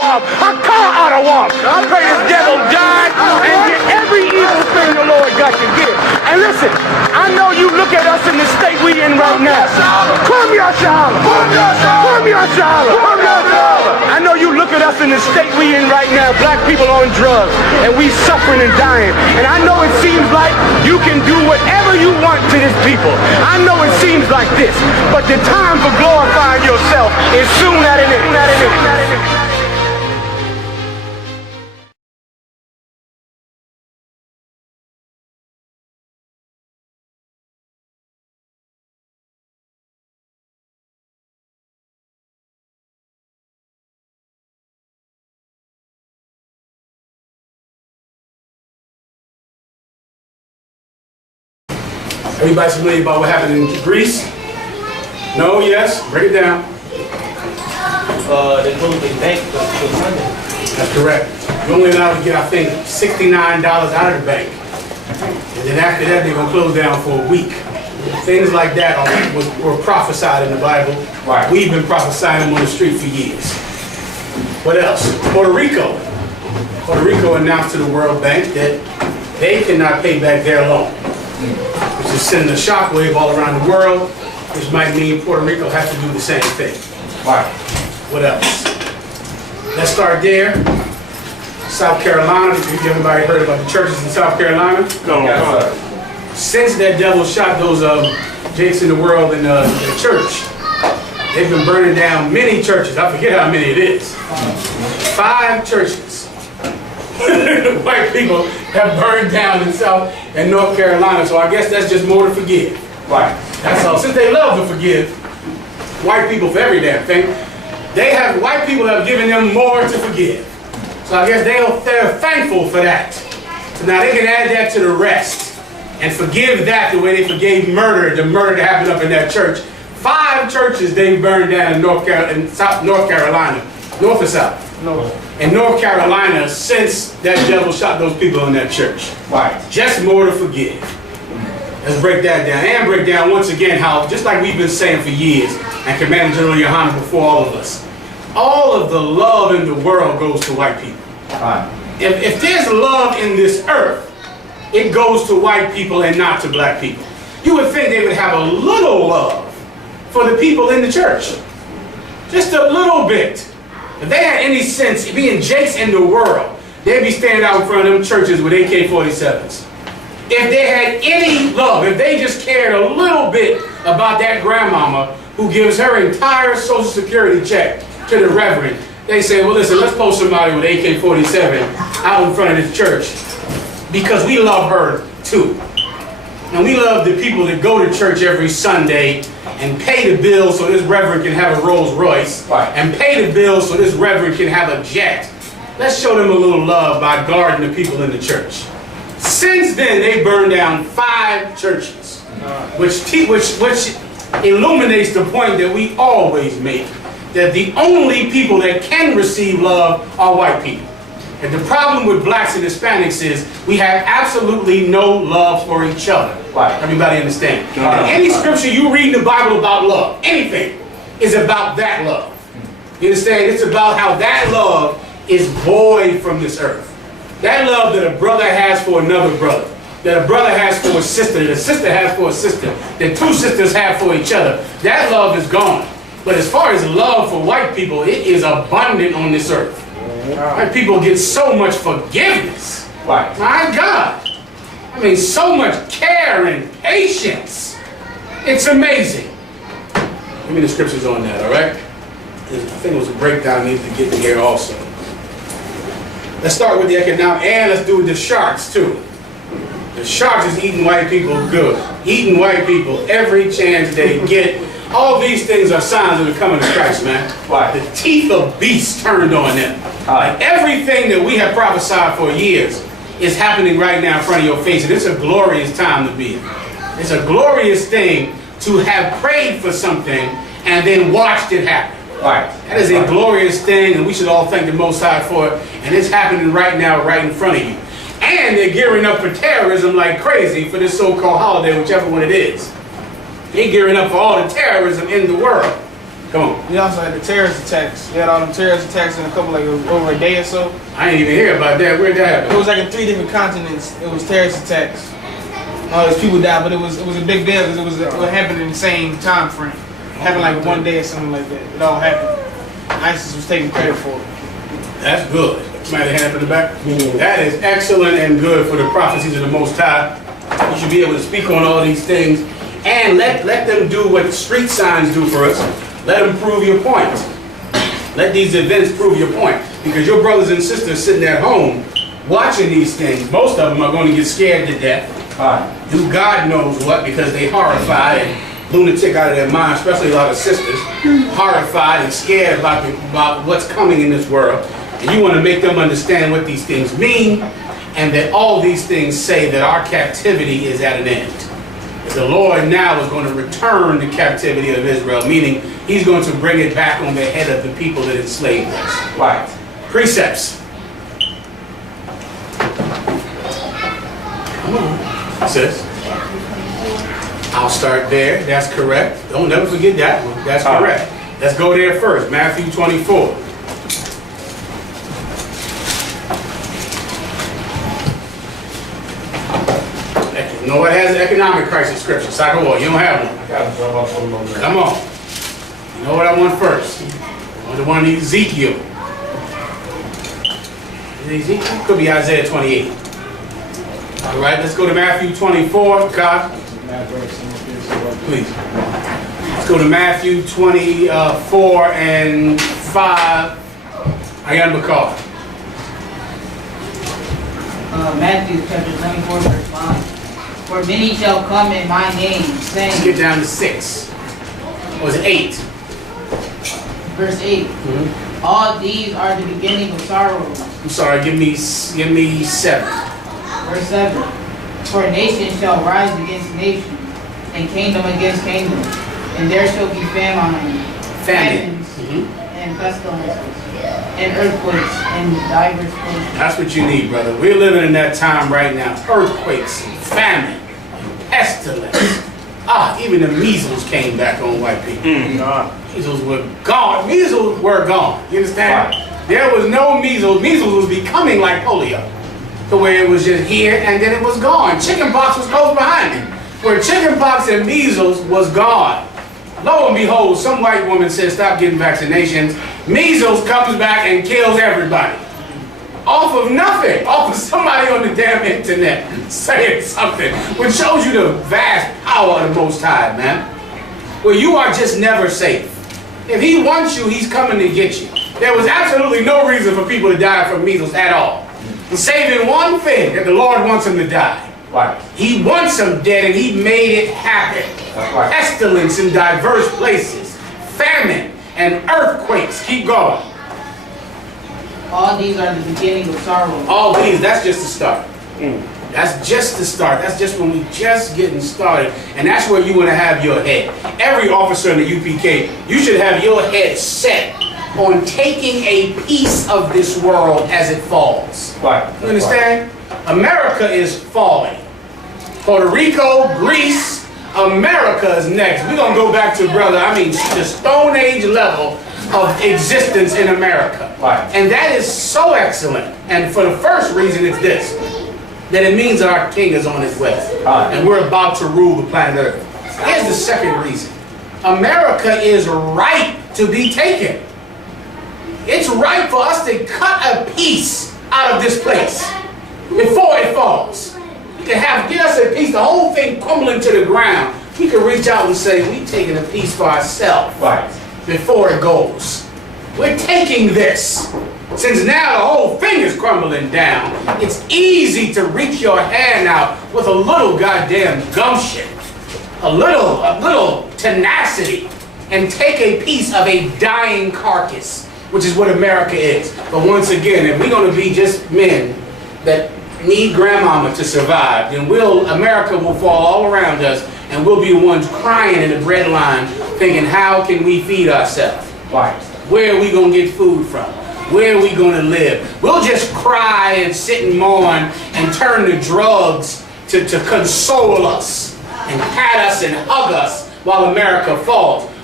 A car out of one. I pray this devil die and get every evil thing the Lord got to get. And listen, I know you look at us in the state we in right now. Come here, SHALAM. Come here, SHALAM. I know you look at us in the state we in right now. Black people on drugs, and we suffering and dying. And I know it seems like you can do whatever you want to this people. I know it seems like this, but the time for glorifying yourself is soon at an end. Everybody's familiar about what happened in Greece? No? Yes? Break it down. They closed the bank for Sunday. That's correct. You're only allowed to get, I think, $69 out of the bank. And then after that, they're going to close down for a week. Things like that were prophesied in the Bible. Right. We've been prophesying them on the street for years. What else? Puerto Rico. Puerto Rico announced to the World Bank that they cannot pay back their loan, which is sending a shockwave all around the world, which might mean Puerto Rico has to do the same thing. Right. What else? Let's start there. South Carolina. Everybody heard about the churches in South Carolina? No. Since that devil shot those jakes in the world in the church, they've been burning down many churches. I forget how many it is. 5 churches. White people have burned down in South and North Carolina, so I guess that's just more to forgive. Right. That's all. Since they love to forgive white people for every damn thing, white people have given them more to forgive. So I guess they're thankful for that. So now they can add that to the rest and forgive that the way they forgave the murder that happened up in that church. 5 churches they burned down in North Carolina. North or South? No. In North Carolina, since that devil shot those people in that church. Right. Just more to forgive. Let's break that down. And break down once again how, just like we've been saying for years, and Commander General YAHANNA before all of us, all of the love in the world goes to white people. Right. If there's love in this earth, it goes to white people and not to black people. You would think they would have a little love for the people in the church. Just a little bit. If they had any sense, being jakes in the world, they'd be standing out in front of them churches with AK-47s. If they had any love, if they just cared a little bit about that grandmama who gives her entire Social Security check to the reverend, they say, well, listen, let's post somebody with AK-47 out in front of this church because we love her too. And we love the people that go to church every Sunday and pay the bill so this reverend can have a Rolls Royce, right, and pay the bill so this reverend can have a jet. Let's show them a little love by guarding the people in the church. Since then, they burned down 5 churches, which illuminates the point that we always make, that the only people that can receive love are white people. And the problem with blacks and Hispanics is we have absolutely no love for each other. Right. Everybody understand? Any scripture you read in the Bible about love, anything, is about that love. You understand? It's about how that love is void from this earth. That love that a brother has for another brother, that a brother has for a sister, that a sister has for a sister, that 2 sisters have for each other, that love is gone. But as far as love for white people, it is abundant on this earth. White people get so much forgiveness. Right. My God. I mean, so much care and patience. It's amazing. Give me the scriptures on that, all right? I think it was a breakdown I need to get in here also. Let's start with the economic, and let's do with the sharks too. The sharks is eating white people good. Eating white people every chance they get. All these things are signs of the coming of Christ, man. Right. The teeth of beasts turned on them. Right. Like everything that we have prophesied for years is happening right now in front of your face. And it's a glorious time to be in. It's a glorious thing to have prayed for something and then watched it happen. Right. That is a glorious thing, and we should all thank the Most High for it. And it's happening right now, right in front of you. And they're gearing up for terrorism like crazy for this so-called holiday, whichever one it is. They're gearing up for all the terrorism in the world. Come on. We also had the terrorist attacks. We had all them terrorist attacks in a couple, like over a day or so. I ain't even hear about that. Where'd that It happen? was like in 3 different continents. It was terrorist attacks. All those people died, but it was a big deal because it happened in the same time frame. It happened like one day or something like that. It all happened. ISIS was taking credit for it. That's good. Somebody hand up in the back. That is excellent and good for the prophecies of the Most High. You should be able to speak on all these things and let them do what street signs do for us. Let them prove your point. Let these events prove your point. Because your brothers and sisters sitting at home watching these things, most of them are going to get scared to death. Do God knows what, because they horrified and lunatic out of their mind, especially a lot of sisters, horrified and scared about what's coming in this world. And you want to make them understand what these things mean, and that all these things say that our captivity is at an end. The Lord now is going to return the captivity of Israel, meaning he's going to bring it back on the head of the people that enslaved us. Right. Precepts. Come on, sis. I'll start there. That's correct. Don't never forget that one. That's correct. Let's go there first. Matthew 24. You know what has an economic crisis scripture? Cycle war. You don't have one. Come on. You know what I want first? I want the one in Ezekiel. Ezekiel? Could be Isaiah 28. All right, let's go to Matthew 24. God, please. Let's go to Matthew 24 and 5. I.S.U.P.K. Matthew chapter 24, verse 5. For many shall come in my name, Let's saying, get down to 6. Or was it 8? verse 8, all these are the beginning of sorrows. I'm sorry, give me 7. Verse 7, for nation shall rise against nation, and kingdom against kingdom, and there shall be famines, and pestilences, and earthquakes, and divers places. That's what you need, brother. We're living in that time right now. Earthquakes, famine, pestilence. Even the measles came back on white people. Measles were gone. Measles were gone. You understand? Right. There was no measles. Measles was becoming like polio. The way it was just here and then it was gone. Chickenpox was close behind it. Where chickenpox and measles was gone. Lo and behold, some white woman says stop getting vaccinations. Measles comes back and kills everybody. Off of nothing. Off of somebody on the damn internet saying something. Which shows you the vast power of the Most High, man. Well, you are just never safe. If he wants you, he's coming to get you. There was absolutely no reason for people to die from measles at all. Saving one thing, that the Lord wants them to die. Right. He wants them dead, and he made it happen. That's right. Pestilence in diverse places, famine and earthquakes. Keep going. All these are the beginning of sorrows. All these, that's just the start. That's just the start. That's just when we just getting started. And that's where you want to have your head. Every officer in the UPK, you should have your head set on taking a piece of this world as it falls. Right. You understand? America is falling. Puerto Rico, Greece, America is next. We're going to go back to, the Stone Age level of existence in America. Right. And that is so excellent. And for the first reason, it's this. That it means our king is on his way. Right. And we're about to rule the planet Earth. Here's the second reason. America is ripe to be taken. It's right for us to cut a piece out of this place before it falls. You can get us a piece, the whole thing crumbling to the ground. We can reach out and say, we're taking a piece for ourselves before it goes. We're taking this. Since now the whole thing is crumbling down, it's easy to reach your hand out with a little goddamn gumption, a little tenacity, and take a piece of a dying carcass, which is what America is. But once again, if we're going to be just men that need grandmama to survive, then America will fall all around us, and we'll be the ones crying in the bread line, thinking, how can we feed ourselves? Right. Where are we going to get food from? Where are we going to live? We'll just cry and sit and mourn and turn to drugs to console us and pat us and hug us while America falls.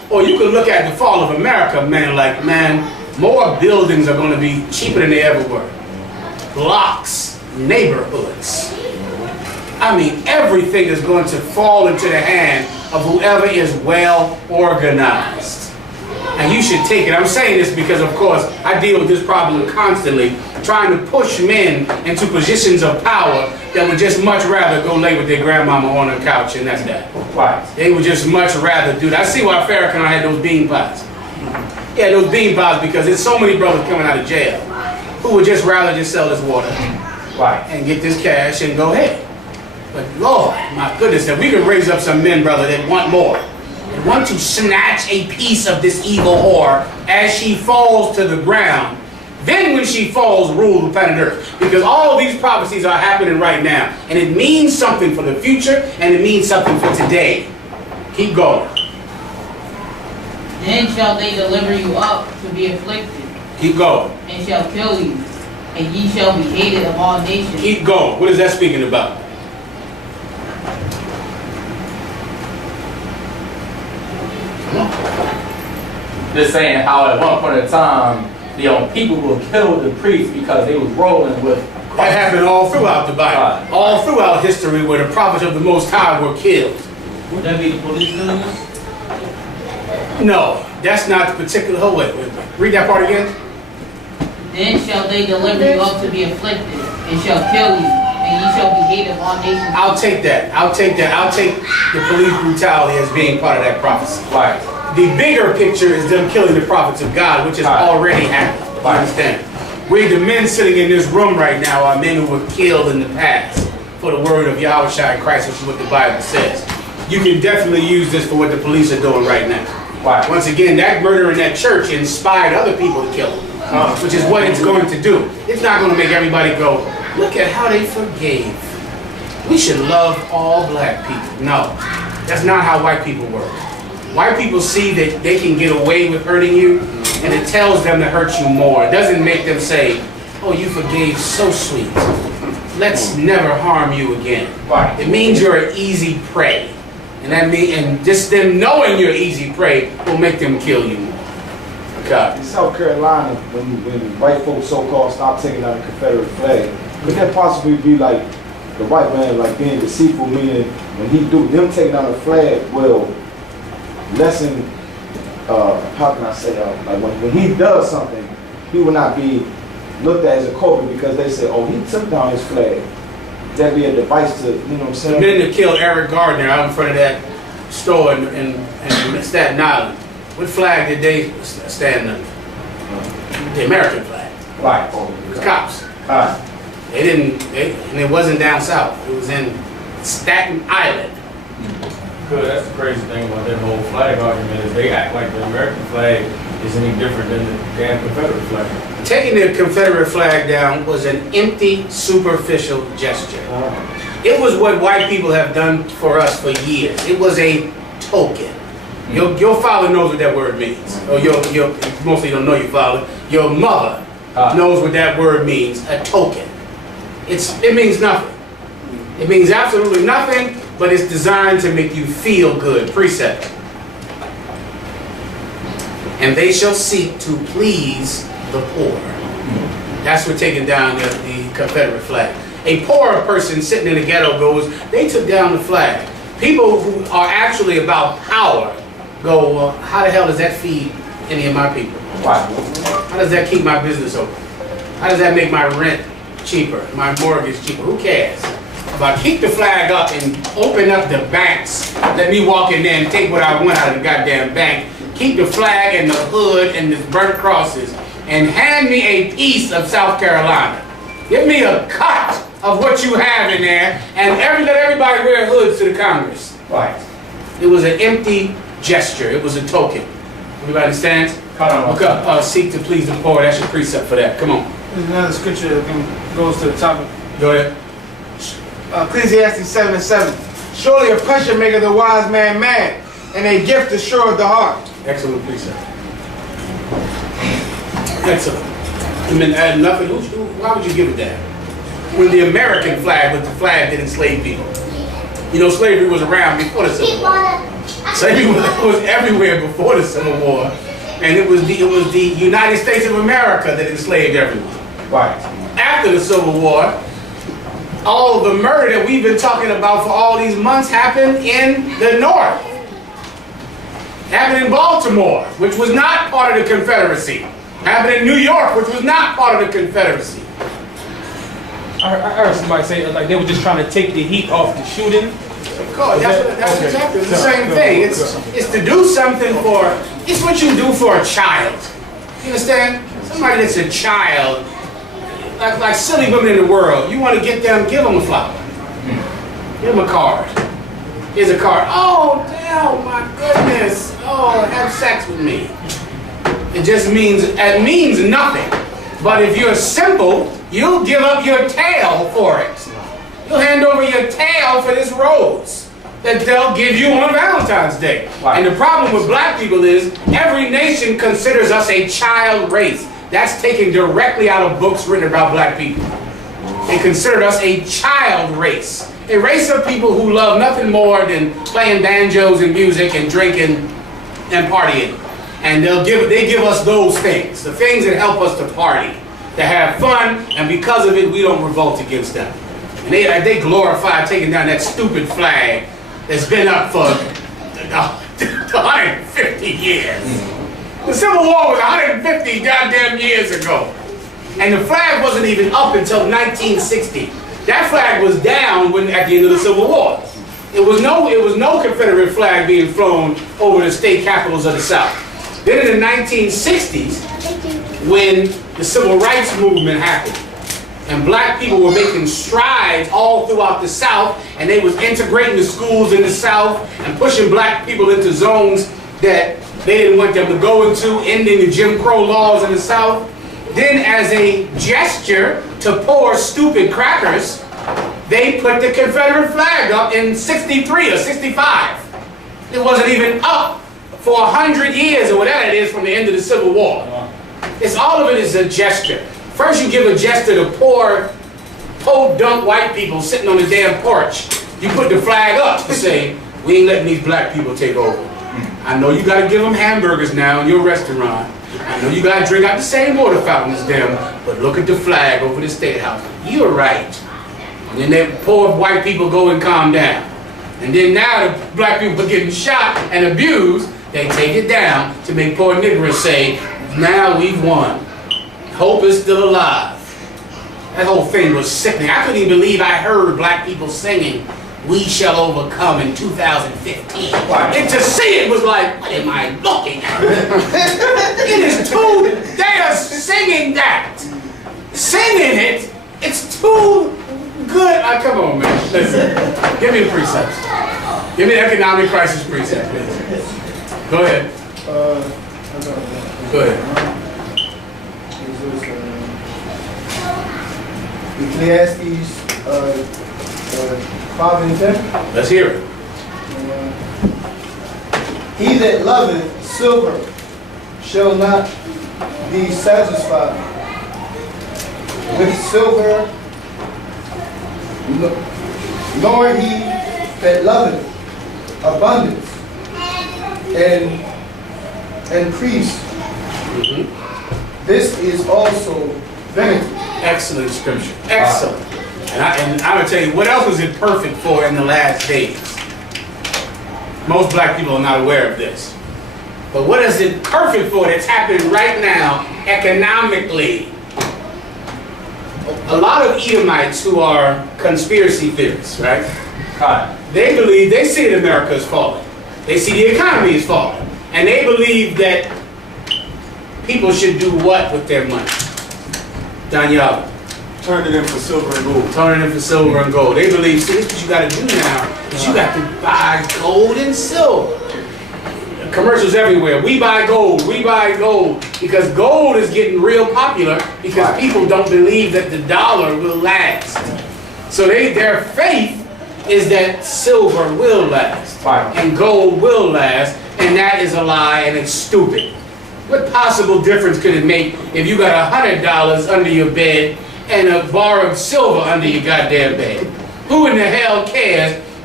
Or you can look at the fall of America, man, like, man, more buildings are going to be cheaper than they ever were. Blocks, neighborhoods. I mean, everything is going to fall into the hand of whoever is well organized. And you should take it. I'm saying this because, of course, I deal with this problem constantly, trying to push men into positions of power that would just much rather go lay with their grandmama on the couch, and that's that. Right. They would just much rather do that. I see why Farrakhan had those bean pies. Yeah, those bean pies, because there's so many brothers coming out of jail who would just rather just sell this water Right. and get this cash and go ahead. But Lord, my goodness, if we could raise up some men, brother, that want more, that want to snatch a piece of this evil whore as she falls to the ground, then when she falls, rule the planet Earth. Because all these prophecies are happening right now. And it means something for the future, and it means something for today. Keep going. Then shall they deliver you up to be afflicted, Keep going. and shall kill you, and ye shall be hated of all nations. Keep going. What is that speaking about? Just saying how at one point in time, people were killed the priests because they was rolling with. That happened all throughout the Bible. All throughout history where the prophets of the Most High were killed. Would that be the police doing this? No, that's not the particular. Hold wait. Read that part again. Then shall they deliver you up to be afflicted, and shall kill you, and ye shall be hated of all nations. I'll take that. I'll take that. I'll take the police brutality as being part of that prophecy. Right. The bigger picture is them killing the prophets of God, which has already happened. You understand? We, the men sitting in this room right now, are men who were killed in the past for the word of Yahushua Christ, which is what the Bible says. You can definitely use this for what the police are doing right now. Right. Once again, that murder in that church inspired other people to kill him, which is what it's going to do. It's not going to make everybody go, look at how they forgave. We should love all black people. No, that's not how white people work. White people see that they can get away with hurting you, and it tells them to hurt you more. It doesn't make them say, oh, you forgave so sweet. Let's never harm you again. Right. It means you're an easy prey. And just them knowing you're easy prey will make them kill you more. Okay. In South Carolina, when white folks so-called stopped taking out the Confederate flag, could that possibly be like the white man like being deceitful, meaning when he do them taking out the flag will lessen, how can I say, like when he does something, he will not be looked at as a culprit because they say, oh, he took down his flag. That be a device to, you know what I'm saying? The men that killed Eric Gardner out in front of that store in Staten Island, what flag did they stand under? The American flag. Right. The cops. Right. They didn't, and it wasn't down south. It was in Staten Island. Good. That's the crazy thing about their whole flag argument is they act like the American flag is any different than the damn Confederate flag. Taking the Confederate flag down was an empty, superficial gesture. It was what white people have done for us for years. It was a token. Your father knows what that word means. Or mostly don't know your father. Your mother knows what that word means, a token. It means nothing. It means absolutely nothing, but it's designed to make you feel good. Precept. And they shall seek to please the poor. That's what taking down the Confederate flag. A poor person sitting in the ghetto goes, they took down the flag. People who are actually about power go, well, how the hell does that feed any of my people? Right. How does that keep my business open? How does that make my rent cheaper, my mortgage cheaper? Who cares? If I keep the flag up and open up the banks, let me walk in there and take what I want out of the goddamn bank, keep the flag and the hood and the burnt crosses, and hand me a piece of South Carolina. Give me a cut of what you have in there, and let everybody wear hoods to the Congress. Right. It was an empty gesture. It was a token. Everybody understands? Look up, seek to please the poor. That's your precept for that. Come on. There's another scripture that goes to the topic. Go ahead. Ecclesiastes 7:7. Surely oppression maketh the wise man mad, and a gift assureth the heart. Excellent precept. Excellent. I mean, add nothing. Why would you give it that? When the American flag was the flag that enslaved people. You know, slavery was around before the Civil War. Slavery was everywhere before the Civil War, and it was the United States of America that enslaved everyone. Right. After the Civil War, all the murder that we've been talking about for all these months happened in the North. Happened in Baltimore, which was not part of the Confederacy. Happened in New York, which was not part of the Confederacy. I heard somebody say like they were just trying to take the heat off the shooting. Of course, that's exactly the same thing. It's to do something for, it's what you do for a child. You understand? Somebody that's a child, like silly women in the world, you want to give them a flower. Give them a card. Here's a card. Oh, damn, my goodness. Oh, have sex with me. It means nothing. But if you're simple, you'll give up your tail for it. You'll hand over your tail for this rose that they'll give you on Valentine's Day. Right. And the problem with black people is every nation considers us a child race. That's taken directly out of books written about black people. They consider us a child race. A race of people who love nothing more than playing banjos and music and drinking and partying. And they give us those things, the things that help us to party, to have fun, and because of it, we don't revolt against them. And they glorify taking down that stupid flag that's been up for 150 years. The Civil War was 150 goddamn years ago. And the flag wasn't even up until 1960. That flag was down at the end of the Civil War. It was no Confederate flag being flown over the state capitals of the South. Then in the 1960s, when the Civil Rights Movement happened, and black people were making strides all throughout the South, and they was integrating the schools in the South and pushing black people into zones that they didn't want them to go into, ending the Jim Crow laws in the South. Then as a gesture to pour stupid crackers, they put the Confederate flag up in 63 or 65. It wasn't even up for 100 years or whatever it is from the end of the Civil War. All of it is a gesture. First you give a gesture to poor, podunk white people sitting on the damn porch. You put the flag up to say, we ain't letting these black people take over. I know you gotta give them hamburgers now in your restaurant. I know you gotta drink out the same water fountain as them, but look at the flag over the State House. You're right. And then the poor white people go and calm down. And then now the black people are getting shot and abused, they take it down to make poor niggers say, now we've won. Hope is still alive. That whole thing was sickening. I couldn't even believe I heard black people singing, "We Shall Overcome" in 2015. And to see it was like, what am I looking at? It is too, they are singing that. Singing it, it's too good. Come on, man. Listen, give me the precepts. Give me the economic crisis precept, please. Go ahead. Go ahead. Ecclesiastes 5 and 10. Let's hear it. He that loveth silver shall not be satisfied with silver, nor he that loveth abundance and increase. This is also vanity. Excellent scripture. Excellent. And I'm going to tell you, what else was it perfect for in the last days? Most black people are not aware of this. But what is it perfect for that's happening right now economically? A lot of Edomites who are conspiracy theorists, right? They believe, they see that America is falling. They see the economy is falling. And they believe that people should do what with their money? Danielle. Turn it in for silver and gold. Turn it in for silver and gold. They believe, see, this is what you got to do now, is you got to buy gold and silver. Commercials everywhere. We buy gold. We buy gold. Because gold is getting real popular because people don't believe that the dollar will last. So their faith is that silver will last. And gold will last. And that is a lie and it's stupid. What possible difference could it make if you got $100 under your bed and a bar of silver under your goddamn bed? Who in the hell cares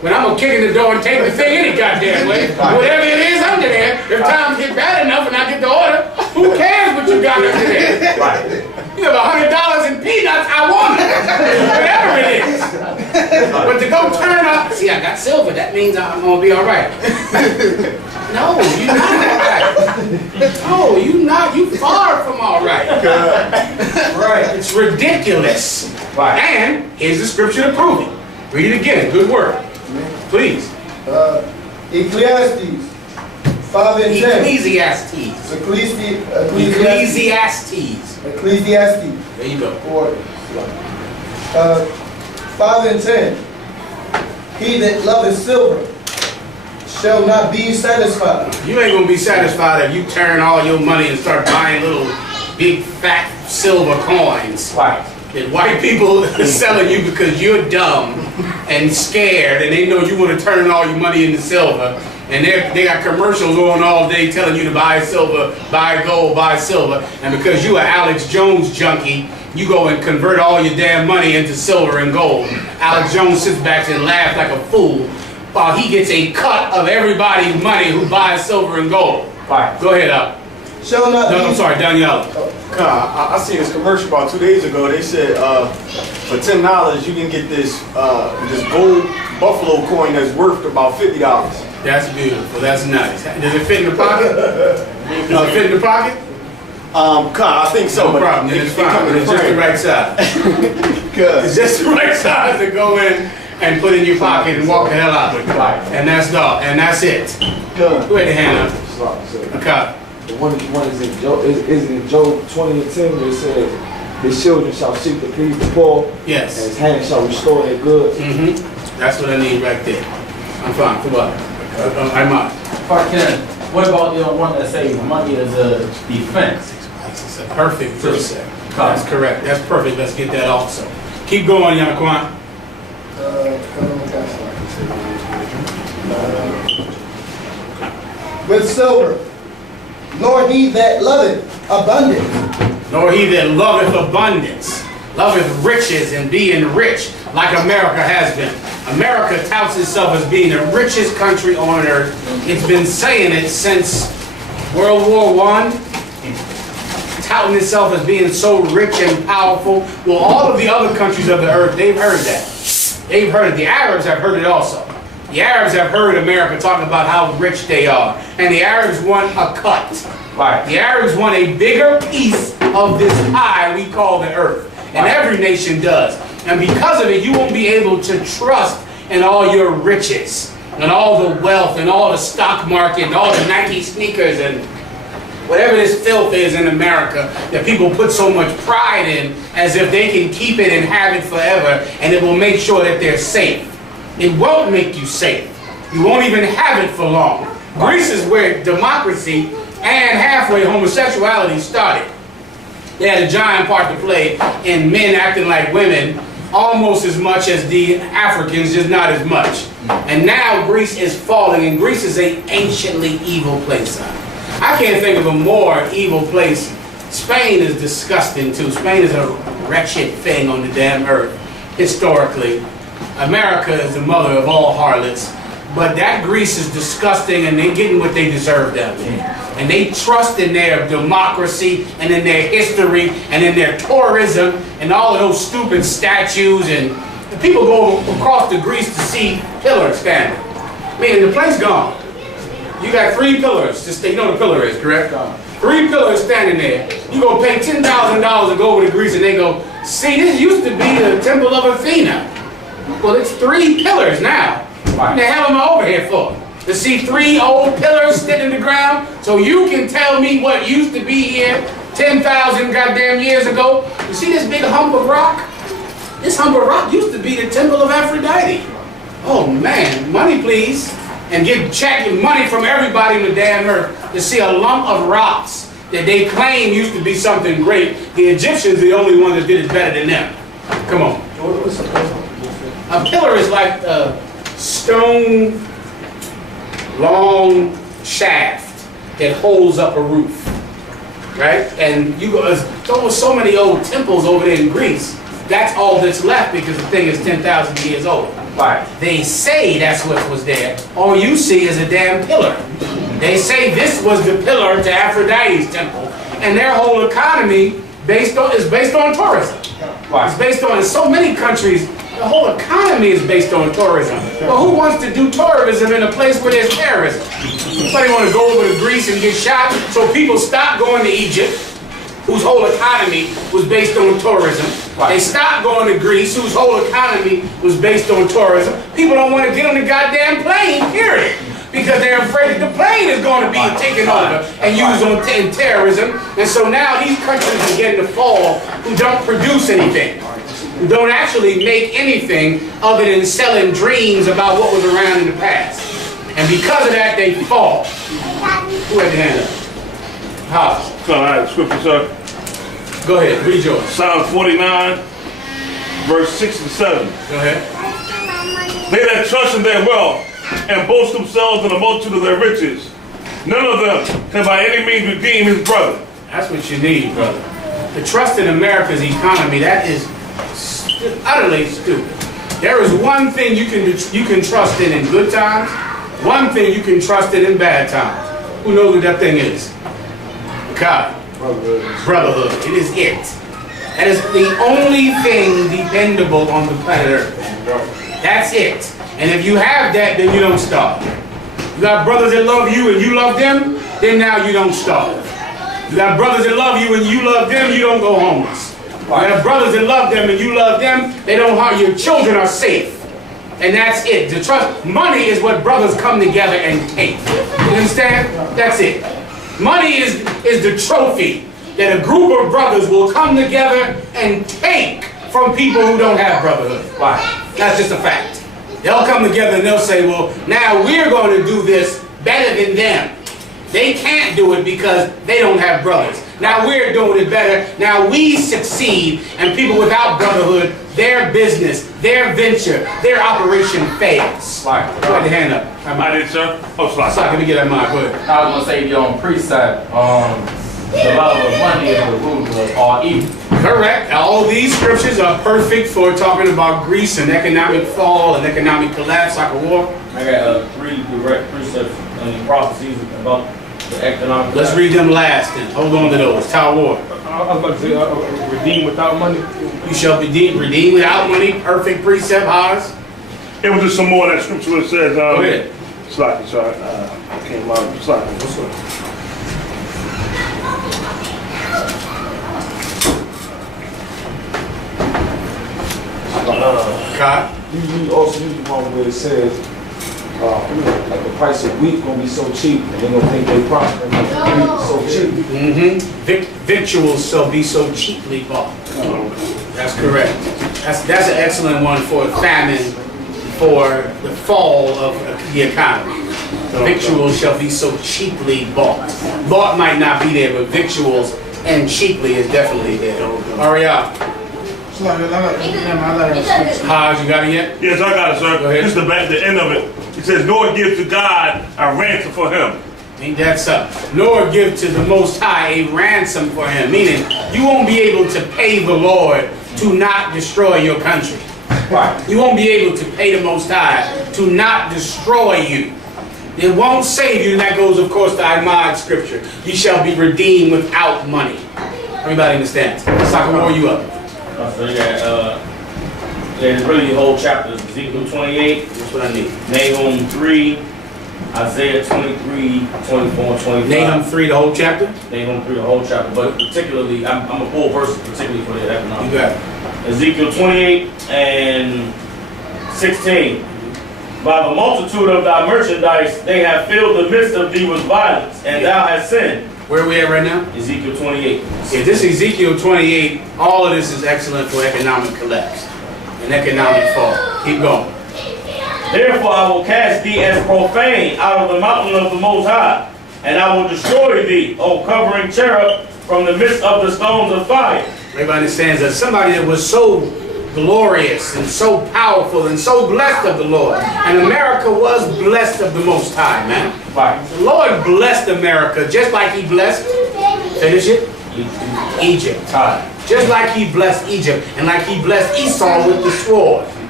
when I'm gonna kick in the door and take the thing any goddamn way. Whatever it is under there, if times get bad enough and I get the order, who cares what you got under there? Right. You have $100 in peanuts, I want it. Whatever it is. But to go turn up, see, I got silver, that means I'm gonna be all right. No, you're not all right. No, you not. You far from all right. Right. It's ridiculous. Right. And here's the scripture to prove it. Read it again. Good work. Please. Ecclesiastes 5 and 10. Ecclesiastes. Ecclesiastes. There you go. 5 and 10. He that loveth silver shall not be satisfied. You ain't gonna be satisfied if you turn all your money and start buying little big fat silver coins. Right. That white people are selling you because you're dumb and scared and they know you want to turn all your money into silver. And they got commercials on all day telling you to buy silver, buy gold, buy silver. And because you are Alex Jones junkie, you go and convert all your damn money into silver and gold. Alex Jones sits back and laughs like a fool while he gets a cut of everybody's money who buys silver and gold. Right. Go ahead, up. Shall not No, be. I'm sorry, Danielle. I seen this commercial about 2 days ago. They said for $10 you can get this gold buffalo coin that's worth about $50. That's beautiful. That's nice. Does it fit in the pocket? Fit in the pocket? I think so. No problem. Then it's fine. It's just the right size. It's just the right size to go in and put in your pocket and walk the hell out with it. And that's all. And that's it. Go ahead and hand up. Okay. The one is in Job, is in Job 20 and 10 where it says, his children shall seek to please the poor, Yes. and his hands shall restore their goods. That's what I need right there. I'm fine. Come on. I'm out. Part 10. What about the one that says money is a defense? It's a perfect precept. That's correct. That's perfect. Let's get that also. Keep going, Yanaquan. With silver, nor he that loveth abundance. Nor he that loveth abundance, loveth riches and being rich, like America has been. America touts itself as being the richest country on earth. It's been saying it since World War I, touting itself as being so rich and powerful. Well, all of the other countries of the earth, they've heard that. They've heard it. The Arabs have heard it also. The Arabs have heard America talk about how rich they are. And the Arabs want a cut. Right. The Arabs want a bigger piece of this pie we call the earth. And every nation does. And because of it, you won't be able to trust in all your riches and all the wealth and all the stock market and all the Nike sneakers and whatever this filth is in America that people put so much pride in as if they can keep it and have it forever and it will make sure that they're safe. It won't make you safe. You won't even have it for long. Greece is where democracy and halfway homosexuality started. They had a giant part to play in men acting like women almost as much as the Africans, just not as much. And now Greece is falling, and Greece is an anciently evil place. I can't think of a more evil place. Spain is disgusting too. Spain is a wretched thing on the damn earth, historically. America is the mother of all harlots. But that Greece is disgusting, and they're getting what they deserve down there. And they trust in their democracy, and in their history, and in their tourism, and all of those stupid statues. And the people go across to Greece to see pillars standing. I mean, the place gone. You got 3 pillars. Just you know what a pillar is, correct? 3 pillars standing there. You go pay $10,000 to go over to Greece, and they go, see, this used to be the Temple of Athena. Well, it's 3 pillars now. What the hell am I over here for? To see 3 old pillars sitting in the ground so you can tell me what used to be here 10,000 goddamn years ago? You see this big hump of rock? This hump of rock used to be the Temple of Aphrodite. Oh man, money please. And get checking money from everybody in the damn earth to see a lump of rocks that they claim used to be something great. The Egyptians are the only ones that did it better than them. Come on. A pillar is like a stone long shaft that holds up a roof, right? And you go, there were so many old temples over there in Greece. That's all that's left because the thing is 10,000 years old. Right. They say that's what was there. All you see is a damn pillar. They say this was the pillar to Aphrodite's temple, and their whole economy is based on tourism. Right. It's based on, in so many countries, the whole economy is based on tourism. But who wants to do tourism in a place where there's terrorism? Somebody want to go over to Greece and get shot, so people stop going to Egypt, whose whole economy was based on tourism. Right. They stopped going to Greece, whose whole economy was based on tourism. People don't want to get on the goddamn plane, period. Because they're afraid that the plane is going to be taken over and used in terrorism. And so now these countries are getting to fall who don't produce anything, who don't actually make anything other than selling dreams about what was around in the past. And because of that, they fall. Who had the hand up? How? So I have scripture, sir. Go ahead, read yours. Psalm 49, verse 6 and 7. Go ahead. They that trust in their wealth and boast themselves in the multitude of their riches, none of them can by any means redeem his brother. That's what you need, brother. The trust in America's economy, that is utterly stupid. There is one thing you can trust in good times, one thing you can trust in bad times. Who knows what that thing is? God. Brotherhood. It is it. That is the only thing dependable on the planet Earth. That's it. And if you have that, then you don't starve. You got brothers that love you and you love them, then now you don't starve. You got brothers that love you and you love them, you don't go homeless. You have brothers that love them and you love them, they don't harm your children are safe. And that's it. The trust, money is what brothers come together and take. You understand? That's it. Money is the trophy that a group of brothers will come together and take from people who don't have brotherhood. Why? That's just a fact. They'll come together and they'll say, well, now we're going to do this better than them. They can't do it because they don't have brothers. Now we're doing it better. Now we succeed, and people without brotherhood, their business, their venture, their operation fails. Right. Go ahead, hand up. I did, sir. Oh, sorry. Let me get that mic. Go ahead. I was going to say, on precept, the love of money is the root of all evil. Correct. All these scriptures are perfect for talking about Greece and economic fall and economic collapse like a war. I got 3 direct precepts and prophecies about the economic. Let's read them last then. Hold on to those. Tower War. I was about to say, redeem without money. You shall redeem without money. Perfect precept, Haas. It was just some more of that scripture that says, Go ahead. Slacky, sorry. I came out of slacky. What's up? You also use the one where it says, like the price of wheat gonna be so cheap, and they're gonna think they prosper. Wheat is so cheap. Mm-hmm. Victuals shall be so cheaply bought. That's correct. That's an excellent one for famine, for the fall of the economy. Victuals shall be so cheaply bought. Bought might not be there, but victuals and cheaply is definitely there. Hurry up. Haj, you got it yet? Yes, I got it, sir. Go ahead. This is the end of it. It says, nor give to God a ransom for him. Ain't that something? Nor give to the Most High a ransom for him. Meaning, you won't be able to pay the Lord to not destroy your country. Right. You won't be able to pay the Most High to not destroy you. It won't save you, and that goes, of course, to I.S.U.P.K scripture. You shall be redeemed without money. Everybody understands? So I can warm you up. So you got, there's really the whole chapter, Ezekiel 28. That's what I need. Nahum 3, Isaiah 23, 24, and 25. Nahum 3, the whole chapter? Nahum 3, the whole chapter. But particularly, I'm going to pull verses particularly for the economic. You got it. Ezekiel 28 and 16. By the multitude of thy merchandise, they have filled the midst of thee with violence, and thou hast sinned. Where are we at right now? Ezekiel 28. Yeah, this Ezekiel 28, all of this is excellent for economic collapse and economic fall. Keep going. Therefore I will cast thee as profane out of the mountain of the Most High, and I will destroy thee, O covering cherub, from the midst of the stones of fire. Everybody understands that somebody that was so glorious and so powerful and so blessed of the Lord. And America was blessed of the Most High, man. Right. The Lord blessed America just like he blessed, finish it, Egypt. Just like he blessed Egypt and like he blessed Esau with the sword.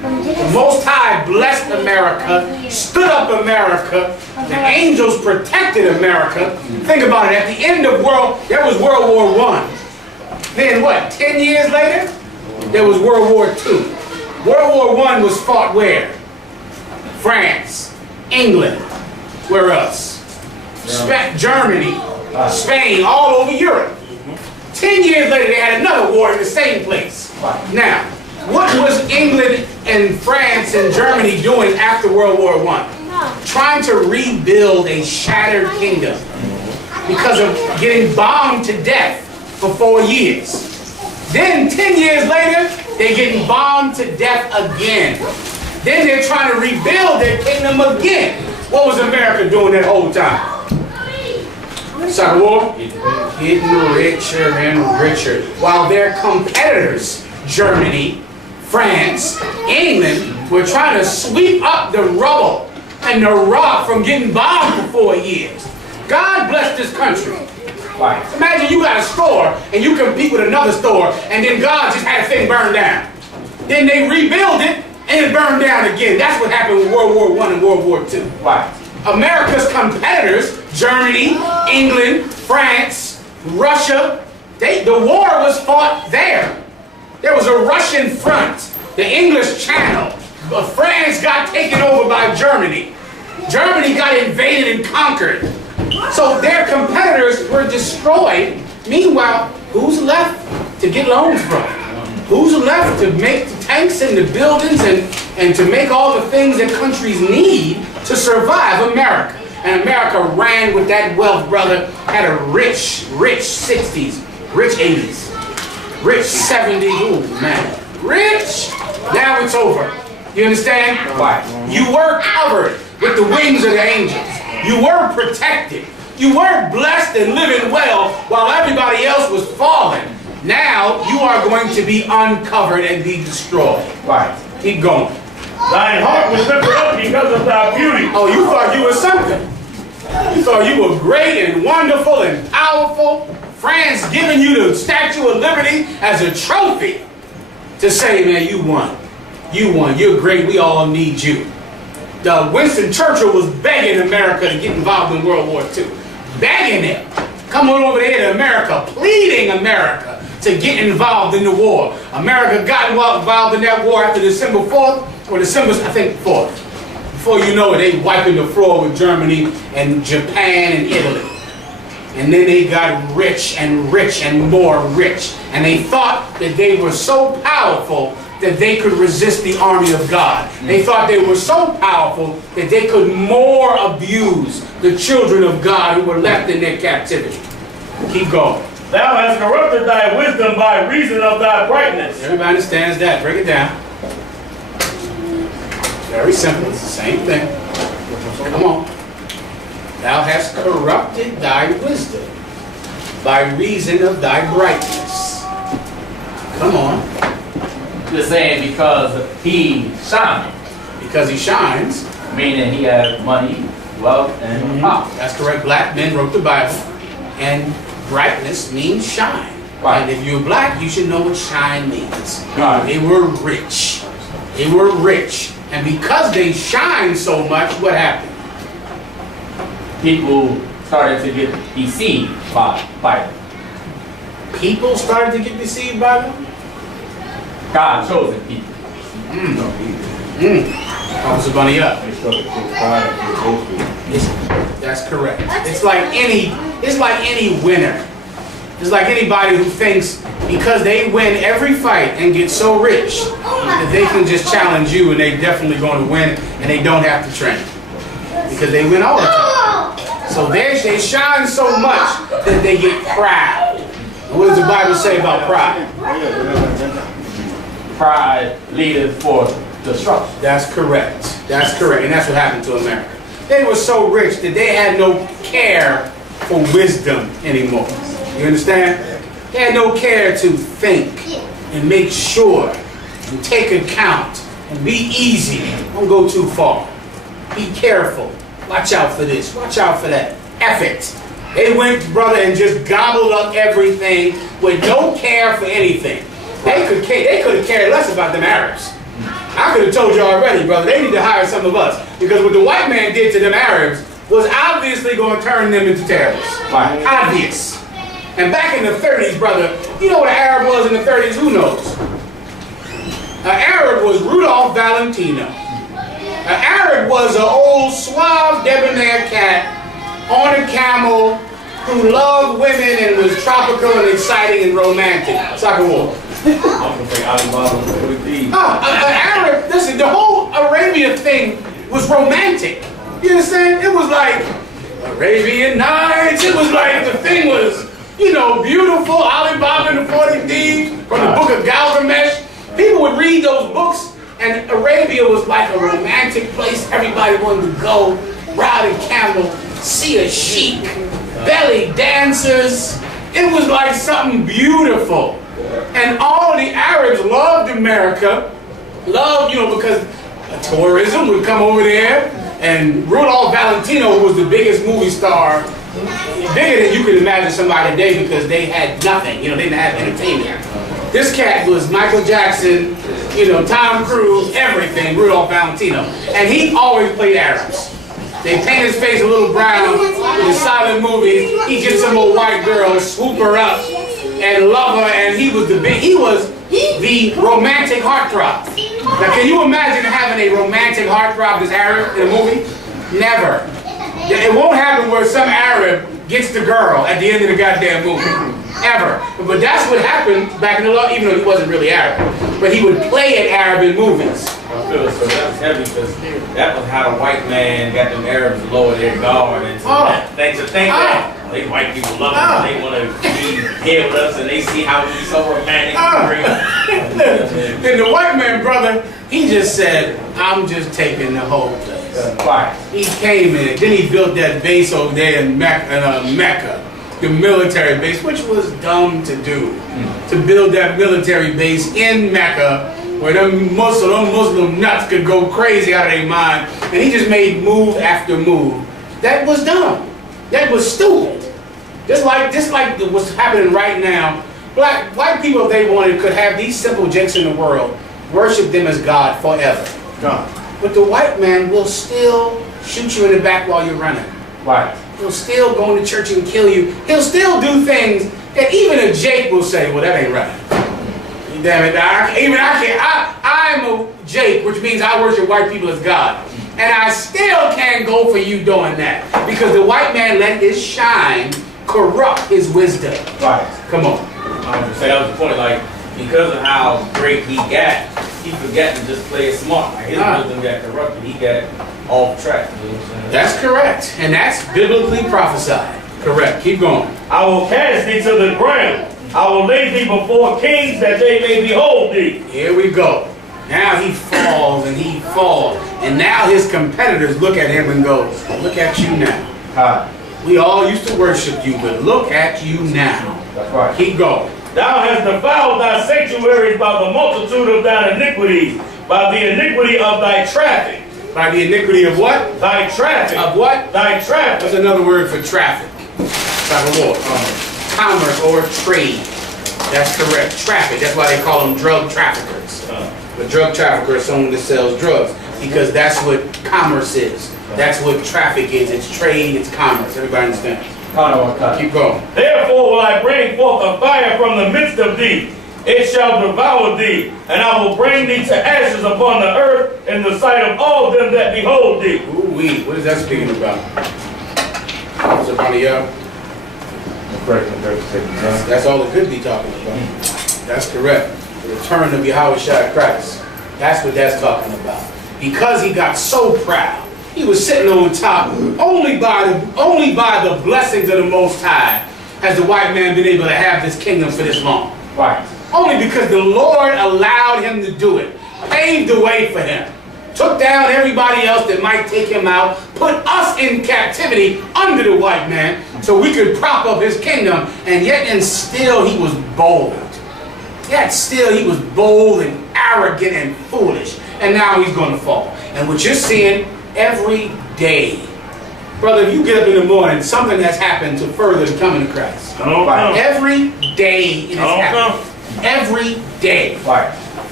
The Most High blessed America, stood up America, the angels protected America. Think about it, at the end of there was World War I. Then what, 10 years later, there was World War II. World War I was fought where? France, England, where else? Germany, Spain, all over Europe. 10 years later, they had another war in the same place. Now, what was England and France and Germany doing after World War I? Trying to rebuild a shattered kingdom because of getting bombed to death for 4 years. Then 10 years later, they're getting bombed to death again. Then they're trying to rebuild their kingdom again. What was America doing that whole time? Second war? Getting richer and richer. While their competitors, Germany, France, England, were trying to sweep up the rubble and the rock from getting bombed for 4 years. God bless this country. Imagine you got a store and you compete with another store and then God just had a thing burned down. Then they rebuild it and it burned down again. That's what happened with World War I and World War II. America's competitors, Germany, England, France, Russia, the war was fought there. There was a Russian front, the English Channel. France got taken over by Germany. Germany got invaded and conquered. So their competitors were destroyed. Meanwhile, who's left to get loans from? Who's left to make the tanks and the buildings and to make all the things that countries need to survive America? And America ran with that wealth, brother, had a rich 60s, rich 80s, rich 70s, ooh man, rich. Now it's over. You understand? You were covered with the wings of the angels. You were protected. You were blessed and living well while everybody else was falling. Now you are going to be uncovered and be destroyed. Keep going. Thine heart was lifted up because of thy beauty. Oh, you thought you were something. You thought you were great and wonderful and powerful. France giving you the Statue of Liberty as a trophy to say, man, you won. You won. You're great. We all need you. Winston Churchill was begging America to get involved in World War II. Begging it. Come on over here to America, pleading America to get involved in the war. America got involved in that war after December 4th, or December, I think, 4th. Before you know it, they wiping the floor with Germany and Japan and Italy. And then they got rich and more rich. And they thought that they were so powerful that they could resist the army of God. They thought they were so powerful that they could more abuse the children of God who were left in their captivity. Keep going. Thou hast corrupted thy wisdom by reason of thy brightness. Everybody understands that. Break it down. Very simple. It's the same thing. Come on. Thou hast corrupted thy wisdom by reason of thy brightness. Come on. You're saying because he shines. Because he shines. Meaning he has money, wealth, and power. That's correct. Black men wrote the Bible. And brightness means shine. And if you're black, you should know what shine means. They were rich. They were rich. And because they shine so much, what happened? People started to get deceived by them. People started to get deceived by them? God chosen people. Officer Bunny up. That's correct. It's like any winner. It's like anybody who thinks because they win every fight and get so rich that they can just challenge you and they're definitely going to win and they don't have to train. Because they win all the time. So they shine so much that they get proud. And what does the Bible say about pride? Pride leadeth for destruction. That's correct. That's correct. And that's what happened to America. They were so rich that they had no care for wisdom anymore. You understand? They had no care to think and make sure and take account and be easy. Don't go too far. Be careful. Watch out for this. Watch out for that. F it. They went, brother, and just gobbled up everything with no care for anything. They could have cared less about them Arabs. I I could have told you already, brother, they need to hire some of us. Because what the white man did to them Arabs was obviously going to turn them into terrorists. Right. Obvious. And back in the 30s, brother, you know what an Arab was in the 30s? Who knows? An Arab was Rudolph Valentino. An Arab was an old, suave, debonair cat on a camel who loved women and was tropical and exciting and romantic. Soccer war. I'm gonna say Alibaba with the An Arab, listen, the whole Arabia thing was romantic. You understand? It was like Arabian Nights. It was like the thing was, you know, beautiful. Alibaba and the 40 Thieves from the Book of Gilgamesh. People would read those books, and Arabia was like a romantic place. Everybody wanted to go, ride a camel, see a sheik, belly dancers. It was like something beautiful. And all the Arabs loved America, loved, you know, because tourism would come over there. And Rudolph Valentino was the biggest movie star, bigger than you could imagine somebody today, because they had nothing, you know, they didn't have entertainment. This cat was Michael Jackson, you know, Tom Cruise, everything, Rudolph Valentino. And he always played Arabs. They paint his face a little brown in the silent movies. He gets some old white girl, swoop her up, and love her, and he was the romantic heartthrob. Now, can you imagine having a romantic heartthrob that's Arab in a movie? Never. It won't happen where some Arab gets the girl at the end of the goddamn movie. Ever. But that's what happened back in the law, even though he wasn't really Arab. But he would play an Arab in movies. I feel so that's heavy, because that was how the white man got them Arabs to lower their guard and that they white people love us and they want to be here with us and they see how we so romantic. Then the white man, brother, he just said, I'm just taking the whole place. Right. He came in, then he built that base over there in Mecca, the military base, which was dumb to do. To build that military base in Mecca, where them Muslim nuts could go crazy out of their mind, and he just made move after move. That was dumb. That was stupid. Just like what's happening right now. White people, if they wanted, could have these simple jakes in the world, worship them as God forever. God. But the white man will still shoot you in the back while you're running. Right. He'll still go into church and kill you. He'll still do things that even a Jake will say, well, that ain't right. Damn it, I'm a Jake, which means I worship white people as God. And I still can't go for you doing that. Because the white man let his shine corrupt his wisdom. Right. Come on. I was just saying, that was the point, like, because of how great he got, he forgot to just play it smart. Like, his wisdom got corrupted, he got off track. You know what I'm saying? That's correct. And that's biblically prophesied. Correct. Keep going. I will cast thee to the ground. I will lay thee before kings that they may behold thee. Here we go. Now he falls and he falls. And now his competitors look at him and go, look at you now. We all used to worship you, but look at you now. That's right. Keep going. Thou hast defiled thy sanctuaries by the multitude of thine iniquities, by the iniquity of thy traffic. By the iniquity of what? Thy traffic. Of what? Thy traffic. What's another word for traffic? Like a war. Commerce or trade. That's correct. Traffic. That's why they call them drug traffickers. The drug trafficker is someone that sells drugs, because that's what commerce is. That's what traffic is. It's trade, it's commerce. Everybody understands? Keep going. Therefore will I bring forth a fire from the midst of thee. It shall devour thee, and I will bring thee to ashes upon the earth in the sight of all them that behold thee. Ooh-wee. What is that speaking about? What's up, honey, y'all? That's all it could be talking about. That's correct. The return of Yahweh Christ. That's what that's talking about. Because he got so proud. He was sitting on top. Only by the blessings of the Most High has the white man been able to have this kingdom for this long. Right. Only because the Lord allowed him to do it. Paved the way for him. Took down everybody else that might take him out. Put us in captivity under the white man so we could prop up his kingdom. And yet and still he was bold. Yet still he was bold and arrogant and foolish. And now he's going to fall. And what you're seeing every day. Brother, if you get up in the morning, something has happened to further the coming of Christ. Every day it has happened. Every day. Right.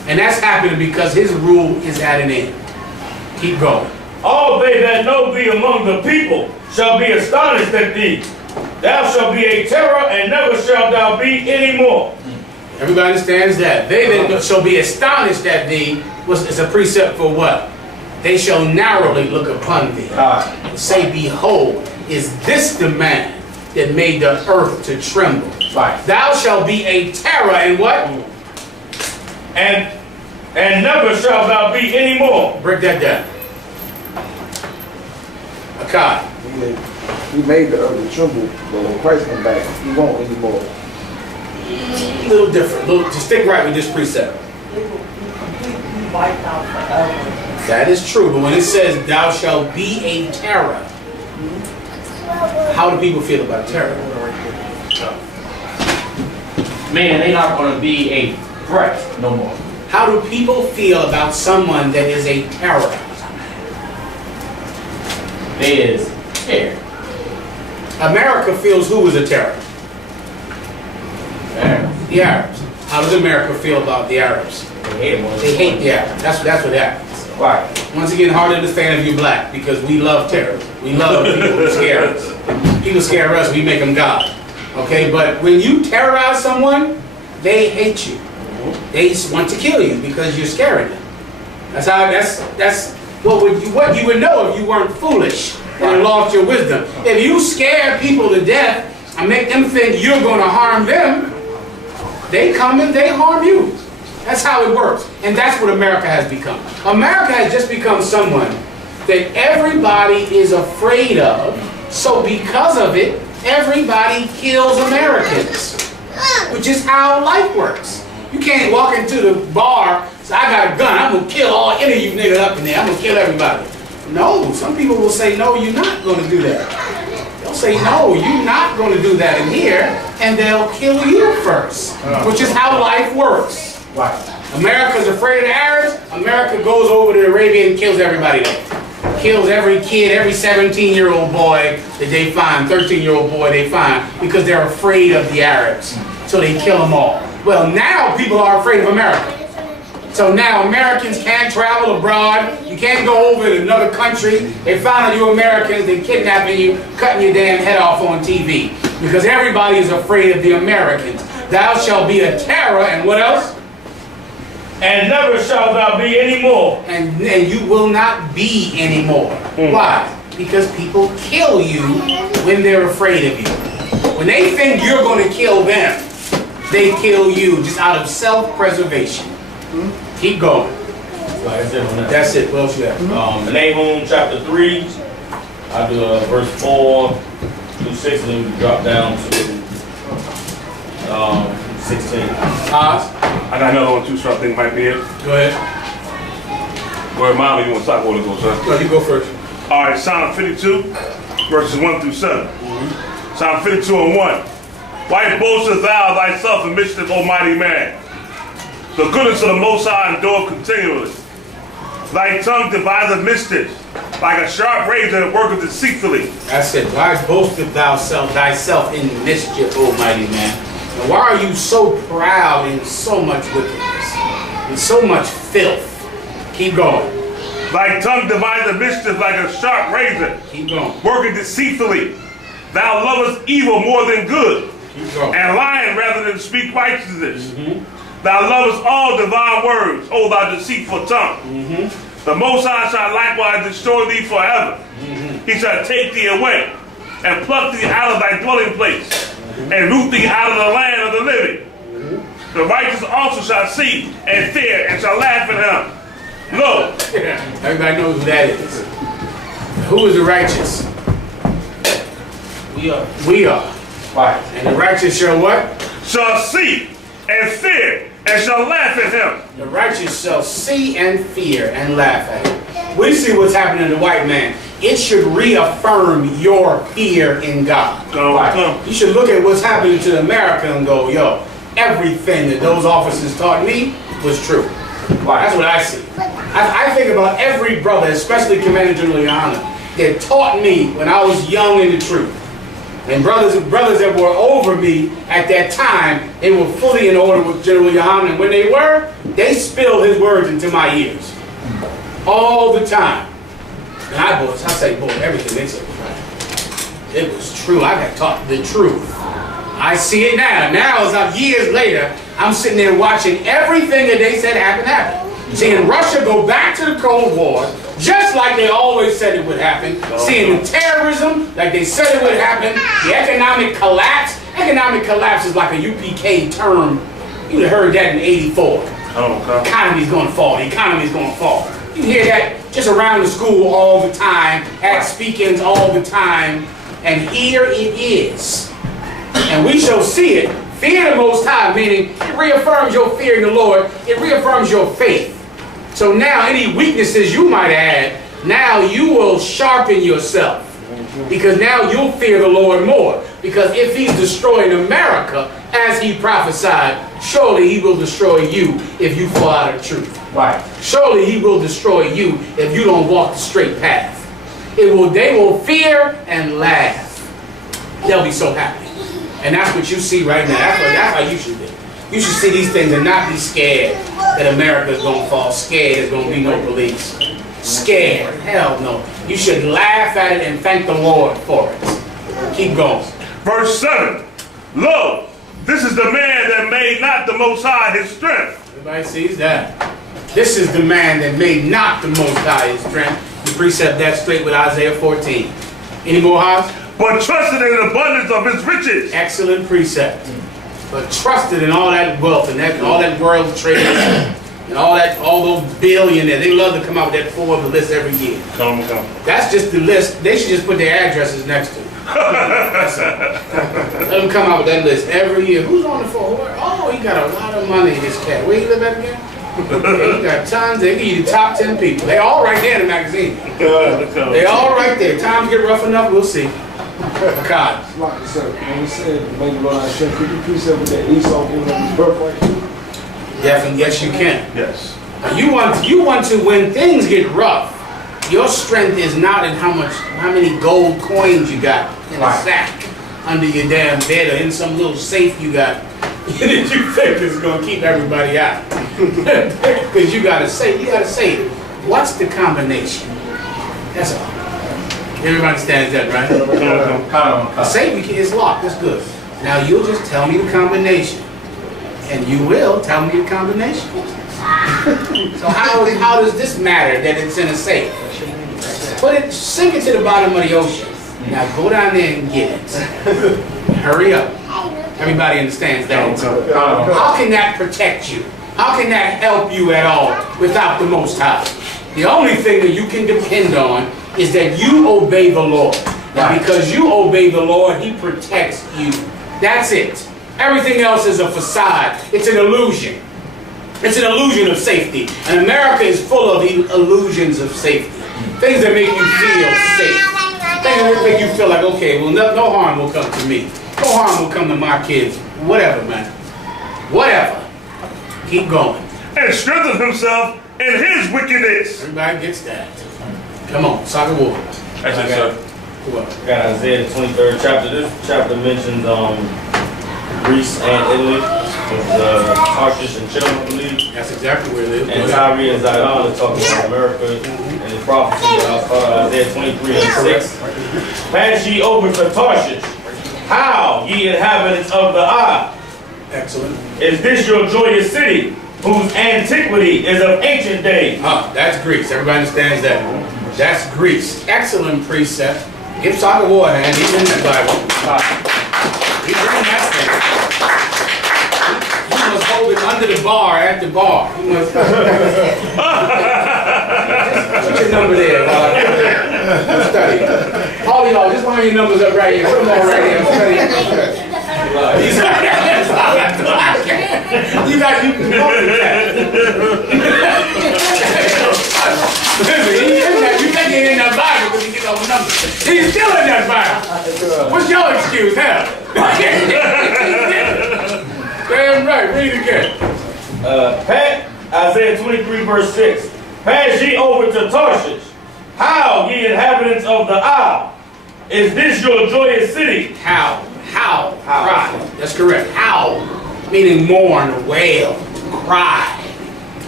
And that's happening because his rule is at an end. Keep going. All they that know thee among the people shall be astonished at thee. Thou shalt be a terror, and never shalt thou be any more. Everybody understands that. They that shall be astonished at thee is a precept for what? They shall narrowly look upon thee. And say, behold, is this the man that made the earth to tremble? Right. Thou shalt be a terror, and what? And never shalt thou be any more. Break that down. Akkad. He made the earth to tremble, but when Christ comes back, he won't anymore. A little different. Just stick right with this precept. That is true, but when it says, thou shalt be a terror, how do people feel about terror? Man, they're not going to be a threat no more. How do people feel about someone that is a terror? They is scared. America feels who is a terror? Arabs. The Arabs. How does America feel about the Arabs? They hate them. They hate the Arabs. That's what happens. Right. Once again, hard to understand if you're black, because we love terror. We love people who scare us. People scare us, we make them God. Okay, but when you terrorize someone, they hate you. They want to kill you because you're scaring them. That's what you would know if you weren't foolish and lost your wisdom. If you scare people to death and make them think you're going to harm them, they come and they harm you. That's how it works. And that's what America has become. America has just become someone that everybody is afraid of. So because of it, everybody kills Americans. Which is how life works. You can't walk into the bar, say, I got a gun, I'm going to kill any of you niggas up in there. I'm going to kill everybody. No, some people will say, no, you're not going to do that. They'll say, no, you're not going to do that in here. And they'll kill you first. Which is how life works. Right. America's afraid of the Arabs. America goes over to Arabia and kills everybody there. Kills every kid, every 17-year-old boy that they find, 13-year-old boy they find, because they're afraid of the Arabs. So they kill them all. Well, now people are afraid of America. So now Americans can't travel abroad. You can't go over to another country. They find out you're Americans, they're kidnapping you, cutting your damn head off on TV. Because everybody is afraid of the Americans. Thou shalt be a terror, and what else? And never shalt thou be any more. And you will not be anymore. Why? Because people kill you when they're afraid of you. When they think you're going to kill them, they kill you just out of self-preservation. Keep going. That's it. What else you have? Nahum chapter 3. I'll do verse 4 through 6, and then we drop down to 16. I got another one too, so I think might be it. Go ahead. Where Molly, you want to start? Go, sir. No, you go first. All right, Psalm 52, verses 1 through 7. Psalm 52 and 1. Why boastest thou thyself in mischief, O mighty man? The goodness of the Most High endureth continually. Thy tongue deviseth mischief, like a sharp razor that worketh deceitfully. That's it. Why boastest thou thyself in mischief, O mighty man? And why are you so proud in so much wickedness, and so much filth? Keep going. Thy tongue deviseth mischief like a sharp razor. Keep going. Working deceitfully. Thou lovest evil more than good. Keep going. And lying rather than speak righteousness. Thou lovest all divine words, O thou deceitful tongue. The Most High shall likewise destroy thee forever. He shall take thee away, and pluck thee out of thy dwelling place, and root thee out of the land of the living. The righteous also shall see and fear, and shall laugh at him. Lo, everybody knows who that is. Who is the righteous? We are. We are. Right. And the righteous shall what? Shall see and fear, and shall laugh at him. The righteous shall see and fear and laugh at him. We see what's happening to the white man. It should reaffirm your fear in God. You should look at what's happening to America and go, yo, everything that those officers taught me was true. That's what I see. I think about every brother, especially Commander General YAHANNA, that taught me when I was young in the truth. And brothers that were over me at that time, they were fully in order with General YAHANNA. And when they were, They spill his words into my ears all the time. And I say, boy, everything they said was right. It was true. I got taught the truth. I see it now. Now, as years later, I'm sitting there watching everything that they said happen. Seeing Russia go back to the Cold War, just like they always said it would happen. Seeing the terrorism, like they said it would happen. The economic collapse. Economic collapse is like a UPK term. You'd have heard that in '84. The economy's going to fall. The economy's going to fall. You hear that just around the school all the time, at speak-ins all the time, and here it is. And we shall see it. Fear the Most High, meaning it reaffirms your fear in the Lord. It reaffirms your faith. So now any weaknesses you might add, now you will sharpen yourself. Because now you'll fear the Lord more. Because if he's destroying America, as he prophesied, surely he will destroy you if you fall out of truth. Right. Surely he will destroy you if you don't walk the straight path. They will fear and laugh. They'll be so happy. And that's what you see right now. That's how you should be. You should see these things and not be scared that America is going to fall. Scared there's going to be no police. Scared. Hell no. You should laugh at it and thank the Lord for it. Keep going. Verse 7. Lo, this is the man that made not the Most High his strength. Everybody sees that. This is the man that made not the Most High his strength. The precept that straight with Isaiah 14. Any more highs? But trusted in the abundance of his riches. Excellent precept. But trusted in all that wealth and all that world trade and all those billionaires. They love to come out with that Forbes list every year. Come. That's just the list. They should just put their addresses next to it. Let them come out with that list every year. Who's on the Forbes? Oh, he got a lot of money, this cat. Where you live at again? Yeah, he got tons. They give you the top 10 people. They all right there in the magazine. They all right there. Times get rough enough, we'll see. God. When we said, maybe Lord Hashem, could you please say with that Esau giving up his birthright? Yes, you can. Yes. You want to, when things get rough, your strength is not in how many gold coins you got in a sack under your damn bed or in some little safe you got that you think is going to keep everybody out. Because you got to say, what's the combination? That's all. Everybody understands that, right? The safe is locked. That's good. Now you'll just tell me the combination. And you will tell me the combination. So how does this matter that it's in a safe? Sink it to the bottom of the ocean. Now go down there and get it. Hurry up. Everybody understands that. How can that protect you? How can that help you at all without the Most High? The only thing that you can depend on is that you obey the Lord. And because you obey the Lord, he protects you. That's it. Everything else is a facade. It's an illusion. It's an illusion of safety. And America is full of illusions of safety. Things that make you feel safe. Things that make you feel like, okay, well, no harm will come to me. No harm will come to my kids. Whatever, man. Whatever. Keep going. And strengthen himself in his wickedness. Everybody gets that. Come on, soccer war. That's it, sir. Got Isaiah 23rd chapter. This chapter mentions Greece and Italy, Tarshish and Chile, I believe. That's exactly where it is. And Tyre and Zidon are talking about America and the prophecy that I saw Isaiah 23:6. Pass ye over to Tarshish. How, ye inhabitants of the Isle? Excellent. Is this your joyous city, whose antiquity is of ancient days? That's Greece. Everybody understands that. That's Greece. Excellent precept. Give soccer war a hand. He's in the Bible. He's in that thing. He must hold it under the bar at the bar. He must. Just put your number there. Study. All of y'all, just line your numbers up right here. Put them all right here. Study. You got you can you think he in that Bible because he gets all the numbers. He's still in that Bible. What's your excuse, hell? Damn right, read it again. Isaiah 23:6. Pass ye over to Tarshish. How, ye inhabitants of the Isle? Is this your joyous city? How? Cry. That's correct. Howl, meaning mourn, wail, cry.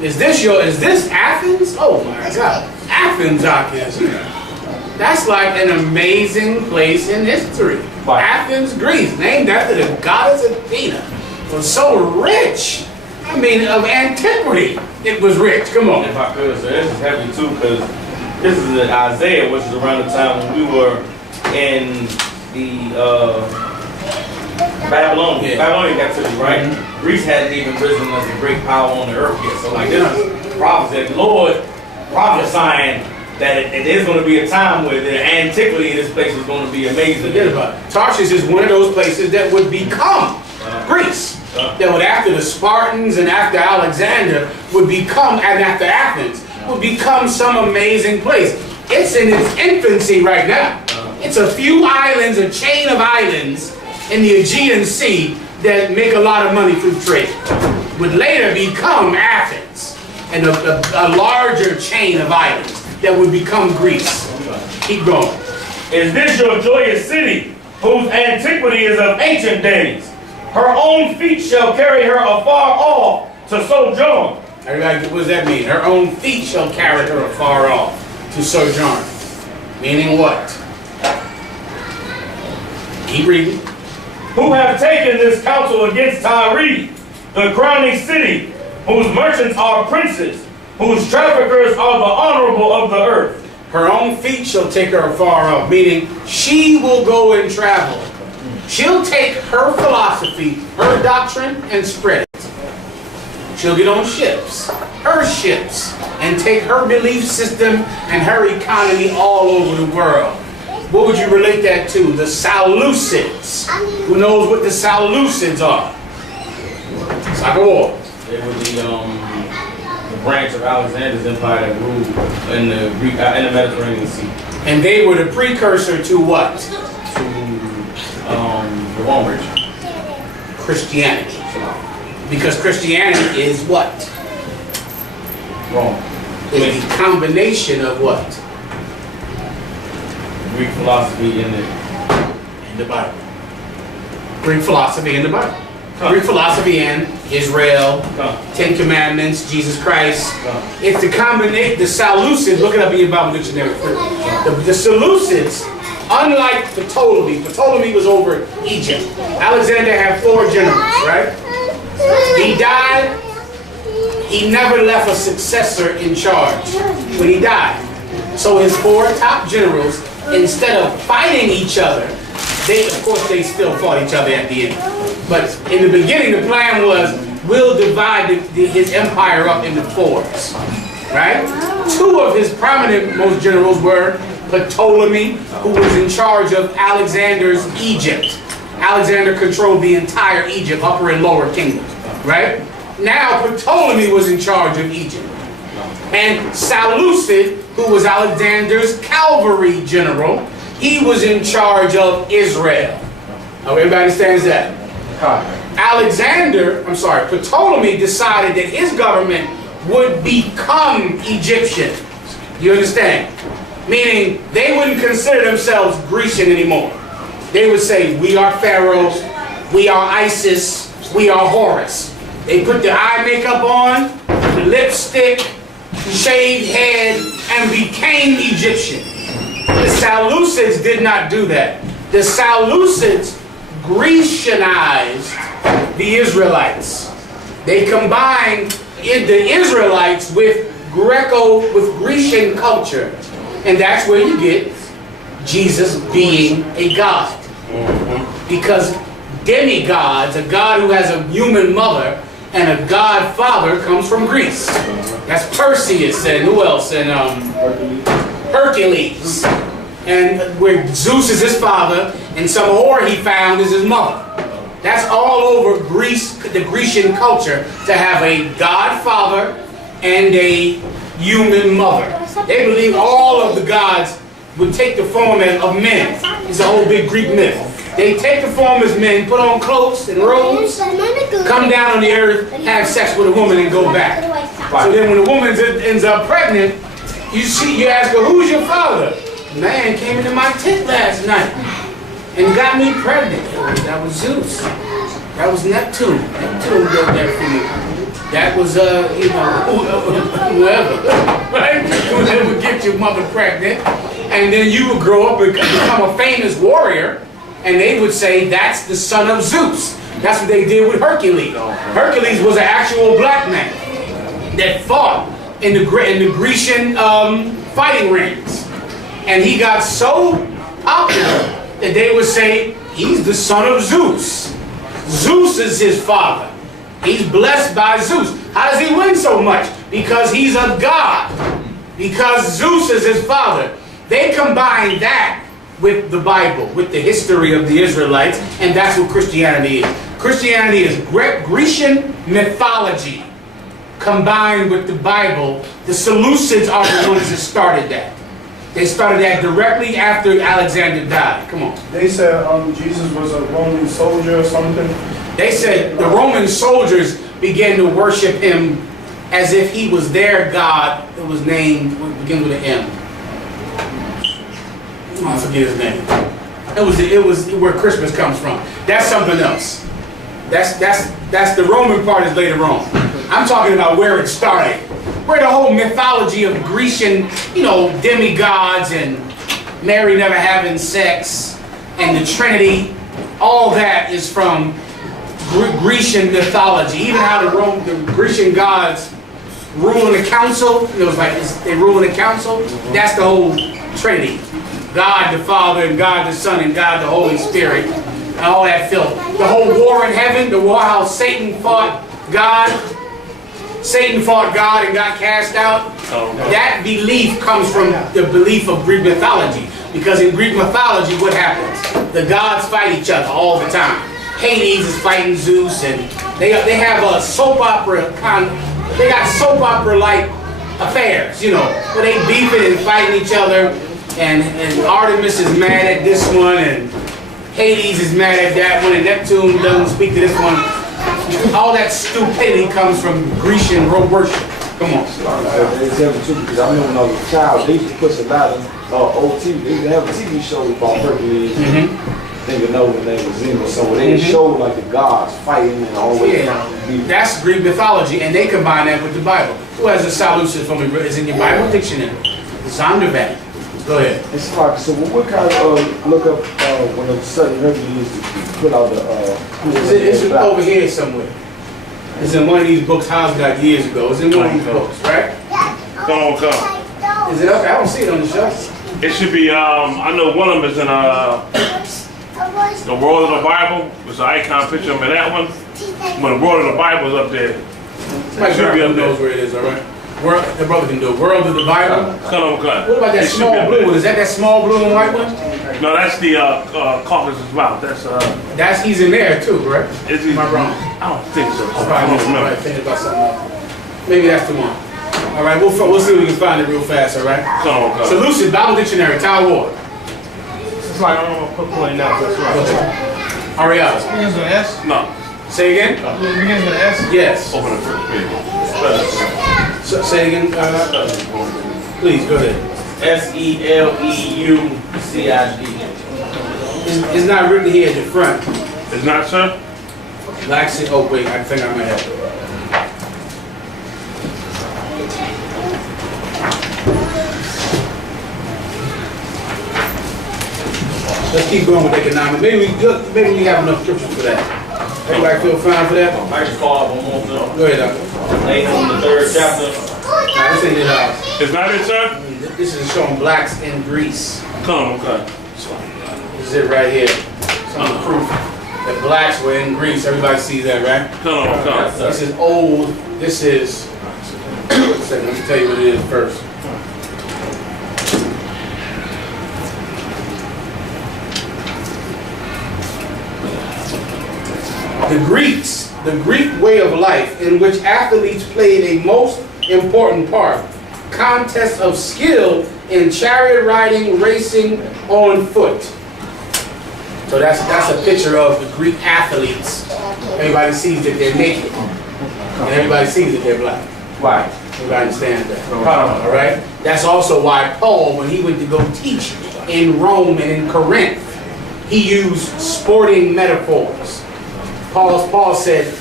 Is this Athens? Oh my God. Athens out there. That's like an amazing place in history. Right. Athens, Greece, named after the goddess Athena. Was so rich. I mean, of antiquity, it was rich. Come on. If I could, so this is heavy too, because this is in Isaiah, which is around the time when we were in the Babylonian captivity, right? Mm-hmm. Greece hadn't even risen as a great power on the earth yet. So like this is prophecy, the Lord prophesying that it is going to be a time where the antiquity in this place is going to be amazing. Forget about it. Tarshish is one of those places that would become Greece. That would, after the Spartans and after Alexander, would become, and after Athens, would become some amazing place. It's in its infancy right now. It's a few islands, a chain of islands in the Aegean Sea that make a lot of money through trade. Would later become Athens and a larger chain of islands that would become Greece. Keep going. Is this your joyous city, whose antiquity is of ancient days? Her own feet shall carry her afar off to sojourn. Everybody, what does that mean? Her own feet shall carry her afar off to sojourn. Meaning what? Keep reading. Who have taken this counsel against Tyre, the crowning city, whose merchants are princes, whose traffickers are the honorable of the earth. Her own feet shall take her afar off, meaning she will go and travel. She'll take her philosophy, her doctrine, and spread it. She'll get on ships, her ships, and take her belief system and her economy all over the world. What would you relate that to? The Seleucids. Who knows what the Seleucids are? It's like a war. They were the branch of Alexander's empire that ruled in the Mediterranean Sea. And they were the precursor to what? To the Romans. Christianity. Because Christianity is what? Rome. It's a combination of what? Greek philosophy in the Bible. Greek philosophy in the Bible. Greek philosophy in Israel, Ten Commandments, Jesus Christ. It's the combination, the Seleucids, look it up in your Bible dictionary. The Seleucids, unlike Ptolemy was over Egypt. Alexander had 4 generals, right? He died, he never left a successor in charge when he died. So his 4 top generals, instead of fighting each other, they still fought each other at the end. But in the beginning, the plan was, we'll divide his empire up into 4s, right? 2 of his prominent most generals were Ptolemy, who was in charge of Alexander's Egypt. Alexander controlled the entire Egypt, upper and lower kingdom, right? Now Ptolemy was in charge of Egypt. And Seleucid, who was Alexander's cavalry general, he was in charge of Israel. Now, everybody understands that? Ptolemy decided that his government would become Egyptian. You understand? Meaning, they wouldn't consider themselves Grecian anymore. They would say, we are Pharaoh, we are Isis, we are Horus. They put the eye makeup on, the lipstick, shaved head, and became Egyptian. The Seleucids did not do that. The Seleucids Grecianized the Israelites. They combined the Israelites with Grecian culture. And that's where you get Jesus being a God. Because demigods, a God who has a human mother and a God father, comes from Greece. That's Perseus and who else? And Hercules. And where Zeus is his father and some whore he found is his mother. That's all over Greece, the Grecian culture, to have a God father and a human mother. They believe all of the gods would take the form of men. It's a whole big Greek myth. They take the form as men, put on cloaks and robes, come down on the earth, have sex with a woman, and go back. So then when the woman ends up pregnant, you ask her, who's your father? Man came into my tent last night and got me pregnant. That was Zeus. That was Neptune. Neptune did that for you. That was, you know, whoever, right? Whoever would get your mother pregnant. And then you would grow up and become a famous warrior. And they would say, that's the son of Zeus. That's what they did with Hercules. Hercules was an actual black man that fought in the Grecian fighting rings. And he got so popular that they would say, he's the son of Zeus. Zeus is his father. He's blessed by Zeus. How does he win so much? Because he's a god. Because Zeus is his father. They combine that with the Bible, with the history of the Israelites, and that's what Christianity is. Christianity is Grecian mythology combined with the Bible. The Seleucids are the ones that started that. They started that directly after Alexander died. Come on. They said Jesus was a Roman soldier or something. They said the Roman soldiers began to worship him as if he was their god. It was named, begins with an M. I forget his name. It was where Christmas comes from. That's something else. That's the Roman part is later on. I'm talking about where it started. Where the whole mythology of Grecian, you know, demigods and Mary never having sex and the Trinity, all that is from Grecian mythology. Even how the Grecian gods rule in the council, it was like they rule in the council. That's the whole Trinity. God the Father and God the Son and God the Holy Spirit and all that filth. The whole war in heaven, the war how Satan fought God. Satan fought God and got cast out. That belief comes from the belief of Greek mythology. Because in Greek mythology, what happens? The gods fight each other all the time. Hades is fighting Zeus, and they have a soap opera they got soap opera like affairs, you know, where they beefing and fighting each other, and Artemis is mad at this one, and Hades is mad at that one, and Neptune doesn't speak to this one. All that stupidity comes from Grecian worship. Come on. Because I remember when I was a child, they used to push a lot of old TV. They used to have a TV show about Hercules. I think know the name was Zeno. So they showed like the gods fighting and always. Yeah, that's Greek mythology, and they combine that with the Bible. Who has a solution for me? Is in your Bible dictionary. Zondervan. Go ahead. It's like, so what kind of look up when a sudden Hercules put out the it's over here somewhere. It's in one of these books House got years ago. It's in one of these books, right? Come. Is it okay? I don't see it on the shelf. It should be, I know one of them is in the World of the Bible. There's an icon picture of that one. When the World of the Bible is up there. My grandma knows where it is, all right? The brother can do it. World of the Bible. Come. What about that small blue one? Is that small blue and white one? No, that's the Caucasus Mouth. That's he's in there too, correct? Is he? Am I wrong? I don't think so. I don't remember. Thinking about something else. Maybe that's the one. All right, we'll see if we can find it real fast. All right. Come. Seleucid Bible Dictionary, Tower Ward. It's like I don't know what now. That's right. Ariel. Begins with an S? No. Say again. Begins with an S? Yes. Open the first page. So, say again. Please go ahead. SELEUCID. It's not written here at the front. It's not, sir? Oh wait, I think I might have it. Let's keep going with economics. Maybe we have enough scriptures for that. Everybody feel fine for that? I just call up one more thing. Go ahead, Doctor. Nahum, the 3rd chapter. Nah, this ain't it. It's not it, sir? This is showing blacks in Greece. Come. This is it right here. Some proof that blacks were in Greece. Everybody sees that, right? Come. This is old. This is. Wait a second. Let me tell you what it is first. The Greek way of life in which athletes played a most important part. Contests of skill in chariot riding, racing on foot. So that's a picture of the Greek athletes. Everybody sees that they're naked. And everybody sees that they're black. Right. Everybody understands that. All right? That's also why Paul, when he went to go teach in Rome and in Corinth, he used sporting metaphors. Paul said,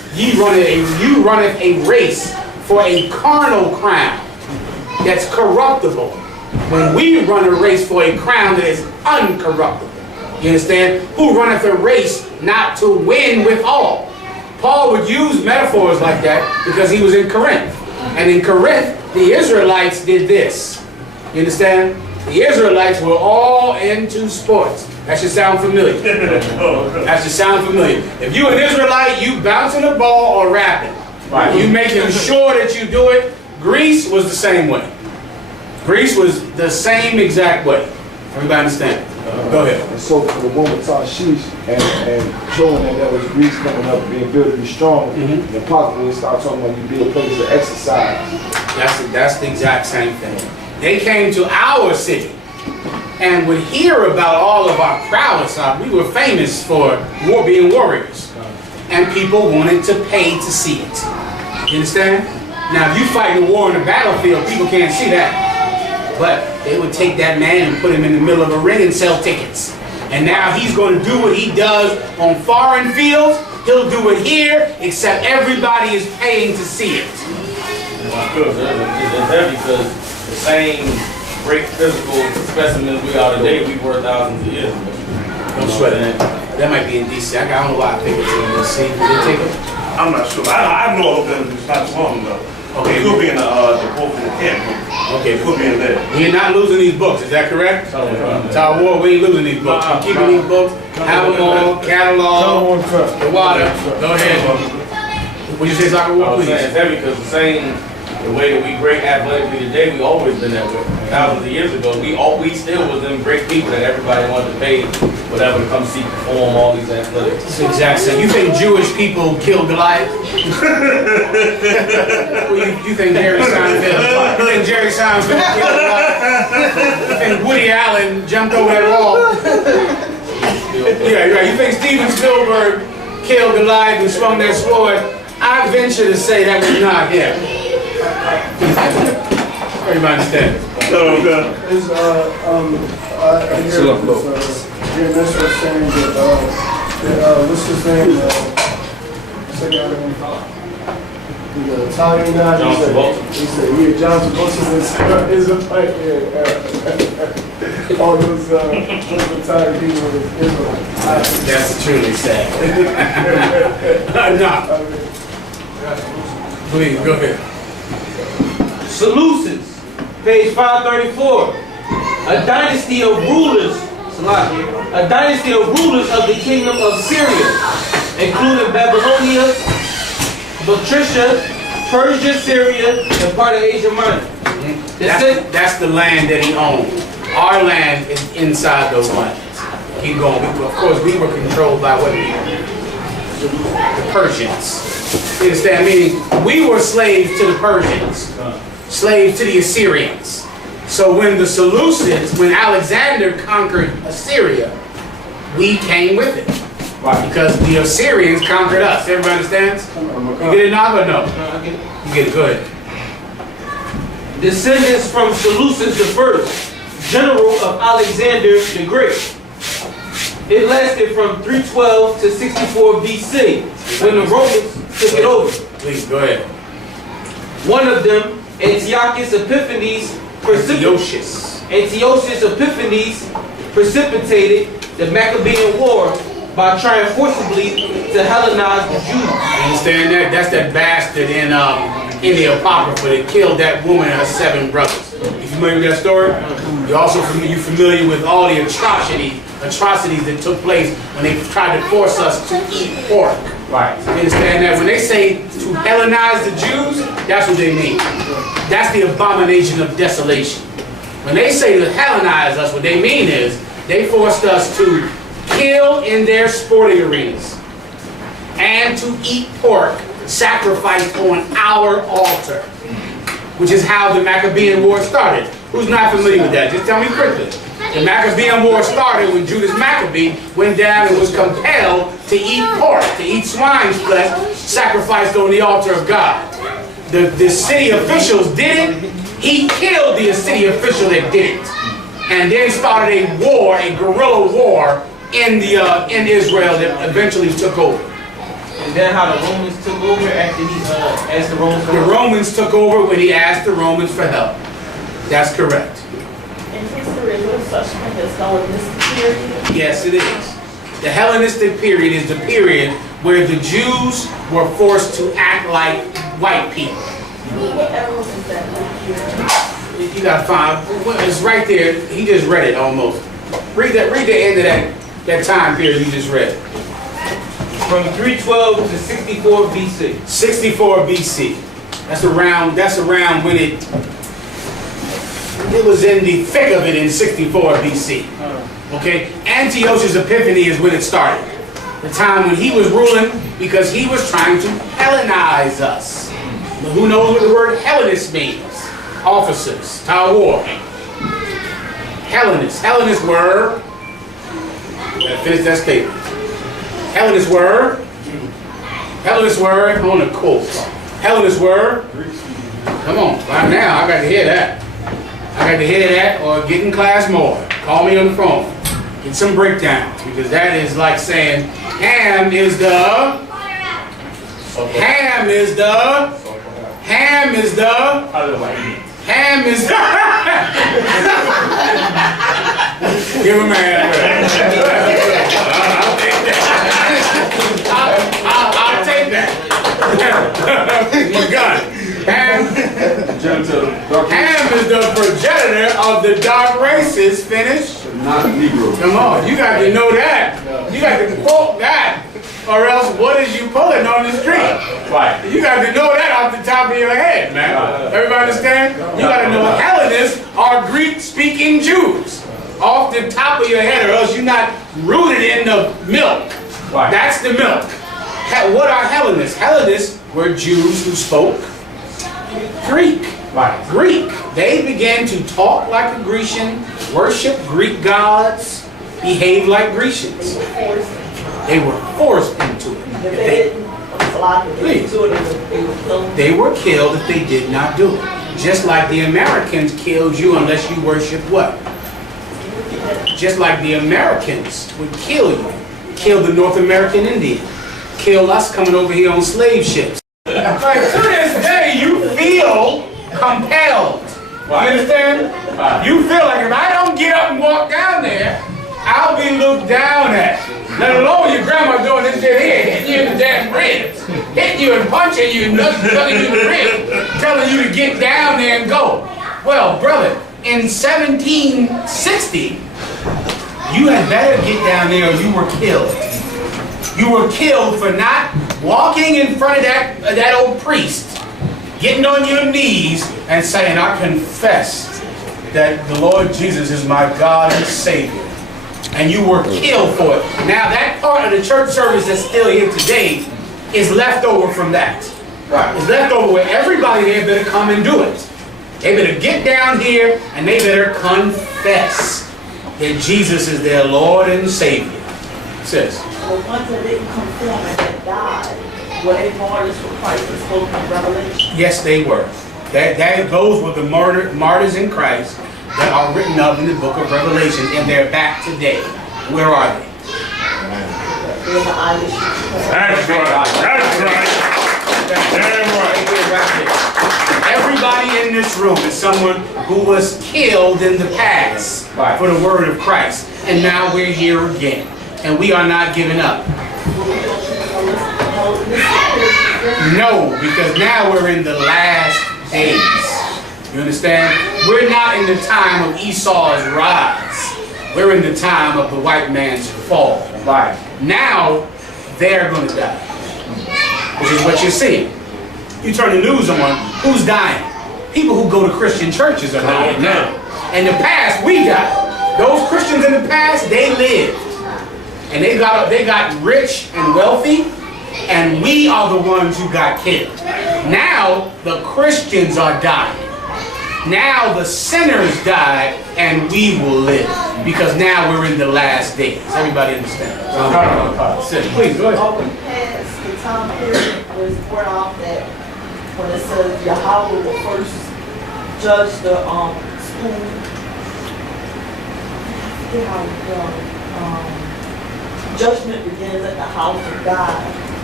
you runneth a race for a carnal crown that's corruptible, when we run a race for a crown that is uncorruptible. You understand? Who runneth a race not to win withal. Paul would use metaphors like that because he was in Corinth. And in Corinth, the Israelites did this. You understand? The Israelites were all into sports. That should sound familiar. That should sound familiar. If you're an Israelite, you bouncing the ball or rapping. Right. You making sure that you do it. Greece was the same way. Greece was the same exact way. Everybody understand? Go ahead. And so for the woman Tarshish and showing that was Greece coming up, being built to be strong, and the possibly start talking about you be a place of exercise. That's the exact same thing. They came to our city and would hear about all of our prowess. We were famous for being warriors. And people wanted to pay to see it. You understand? Now, if you fight a war in the battlefield, people can't see that. But they would take that man and put him in the middle of a ring and sell tickets. And now he's going to do what he does on foreign fields. He'll do it here, except everybody is paying to see it. It's heavy because the same great physical specimens we are today, we were thousands of years ago. Don't sweat it. That might be in D.C. I don't know why I think it's in D.C. Did they take it? I'm not sure. I know of them. It's not too long ago. Okay, it could be in the book in the camp. Okay, it could be in there. We're not losing these books, is that correct? Tower War, we ain't losing these books. We're keeping these books, have them all, catalog, the water. Go ahead. Would you say soccer war, please? It's heavy because the same, the way that we break athletically today, we always been that way. Thousands of years ago, we still was them great people that everybody wanted to pay whatever to come see perform all these athletics. That's exactly. You think Jewish people killed Goliath? you think Jerry Seinfeld? You think Jerry Seinfeld killed Goliath? You think Woody Allen jumped over that wall? Yeah, right. You think Steven Spielberg killed Goliath and swung that sword? I venture to say that was not him. Everybody understand? I hear Jim was saying that, what's his name? The Italian guy. He said, yeah, John Travolta is a fight. All those Italian people are Israelites. That's truly sad. No. Please, go ahead. Seleucids, page 534. A dynasty of rulers of the kingdom of Syria, including Babylonia, Patricia, Persia, Syria, and part of Asia Minor. That's the land that he owned. Our land is inside those lands. Keep going. Of course, we were controlled by what people? The Persians. You understand? Meaning, we were slaves to the Persians, slaves to the Assyrians. So when the Seleucids, when Alexander conquered Assyria, we came with it. Why? Because the Assyrians conquered us. Everybody understands? You get it now or no? You get it. Go ahead. Descendants from Seleucus the First, general of Alexander the Great. It lasted from 312 to 64 BC, when the Romans took it over. Please, go ahead. One of them, Antiochus Epiphanes, Antiochus Epiphanes precipitated the Maccabean War by trying forcibly to Hellenize the Jews. You understand that? That's that bastard in the Apocrypha that killed that woman and her 7 brothers. You familiar with that story? You're also familiar with all the atrocities that took place when they tried to force us to eat pork. Right. You understand that? When they say to Hellenize the Jews, that's what they mean. That's the abomination of desolation. When they say to Hellenize us, what they mean is they forced us to kill in their sporting arenas and to eat pork sacrificed on our altar, which is how the Maccabean War started. Who's not familiar with that? Just tell me quickly. The Maccabean War started when Judas Maccabee went down and was compelled to eat pork, to eat swine's flesh, sacrificed on the altar of God. The city officials did it. He killed the city official that did it, and then started a war, a guerrilla war in Israel that eventually took over. Is that how the Romans took over after he asked the Romans for help? The Romans took over when he asked the Romans for help. That's correct. In history, is such thing as Hellenistic period? Yes, it is. The Hellenistic period is the period where the Jews were forced to act like white people. What else is that period? You gotta find, it's right there. He just read it almost. Read the end of that time period you just read. From 312 to 64 BC. 64 BC. That's around when it was in the thick of it in 64 BC. Okay? Antiochus Epiphanes is when it started. The time when he was ruling because he was trying to Hellenize us. But who knows what the word Hellenist means? Officers, Tower War. Hellenists. Hellenists were, gotta finish that statement. Hellenists were, on the quote. Hellenists were, come on, right now, I got to hear that. I got to hear that or get in class more. Call me on the phone. Get some breakdowns because that is like saying ham is the give him a hand. I'll take that. You got it. Ham is the progenitor of the dark races. Finish. Not Negro. Come on, you got to know that. You got to quote that. Or else what is you pulling on the street? Right. You got to know that off the top of your head, man. Everybody understand? You got to know Hellenists are Greek-speaking Jews. Off the top of your head, or else you're not rooted in the milk. Right. That's the milk. What are Hellenists? Hellenists were Jews who spoke Greek. Right. Greek. They began to talk like a Grecian, worship Greek gods, behave like Grecians. They were forced into it. They were killed if they did not do it. Just like the Americans killed you unless you worship what? Just like the Americans would kill you. Kill the North American Indian. Kill us coming over here on slave ships. Like to this day, you feel compelled. You understand? You feel like if I don't get up and walk down there, I'll be looked down at. Let alone your grandma doing this shit here, hitting you in the damn ribs. Hitting you and punching you and tucking you in the ribs. Telling you to get down there and go. Well, brother, in 1760, you had better get down there or you were killed. You were killed for not walking in front of that old priest, getting on your knees and saying, I confess that the Lord Jesus is my God and Savior. And you were killed for it. Now that part of the church service that's still here today is left over from that. Right. It's left over where everybody there better come and do it. They better get down here and they better confess that Jesus is their Lord and Savior. Sis. The ones that didn't conform and that died, were they martyrs for Christ as spoken in Revelation? Yes, they were. Those were the martyrs in Christ that are written up in the book of Revelation, and they're back today. Where are they? They're the I.S.U.P.K. That's right. Damn right. Everybody in this room is someone who was killed in the past for the word of Christ. And now we're here again. And we are not giving up. No, because now we're in the last days. You understand? We're not in the time of Esau's rise. We're in the time of the white man's fall. Right. Now, they're going to die. Which is what you're seeing. You turn the news on, who's dying? People who go to Christian churches are dying now. In the past, we died. Those Christians in the past, they lived. And they got rich and wealthy, and we are the ones who got killed. Now, the Christians are dying. Now the sinners died, and we will live. Because now we're in the last days. Everybody understand? Please, go ahead. Are we past the time period where it's brought off that when it says Yahweh will first judge the school? I forget how judgment begins at the house of God.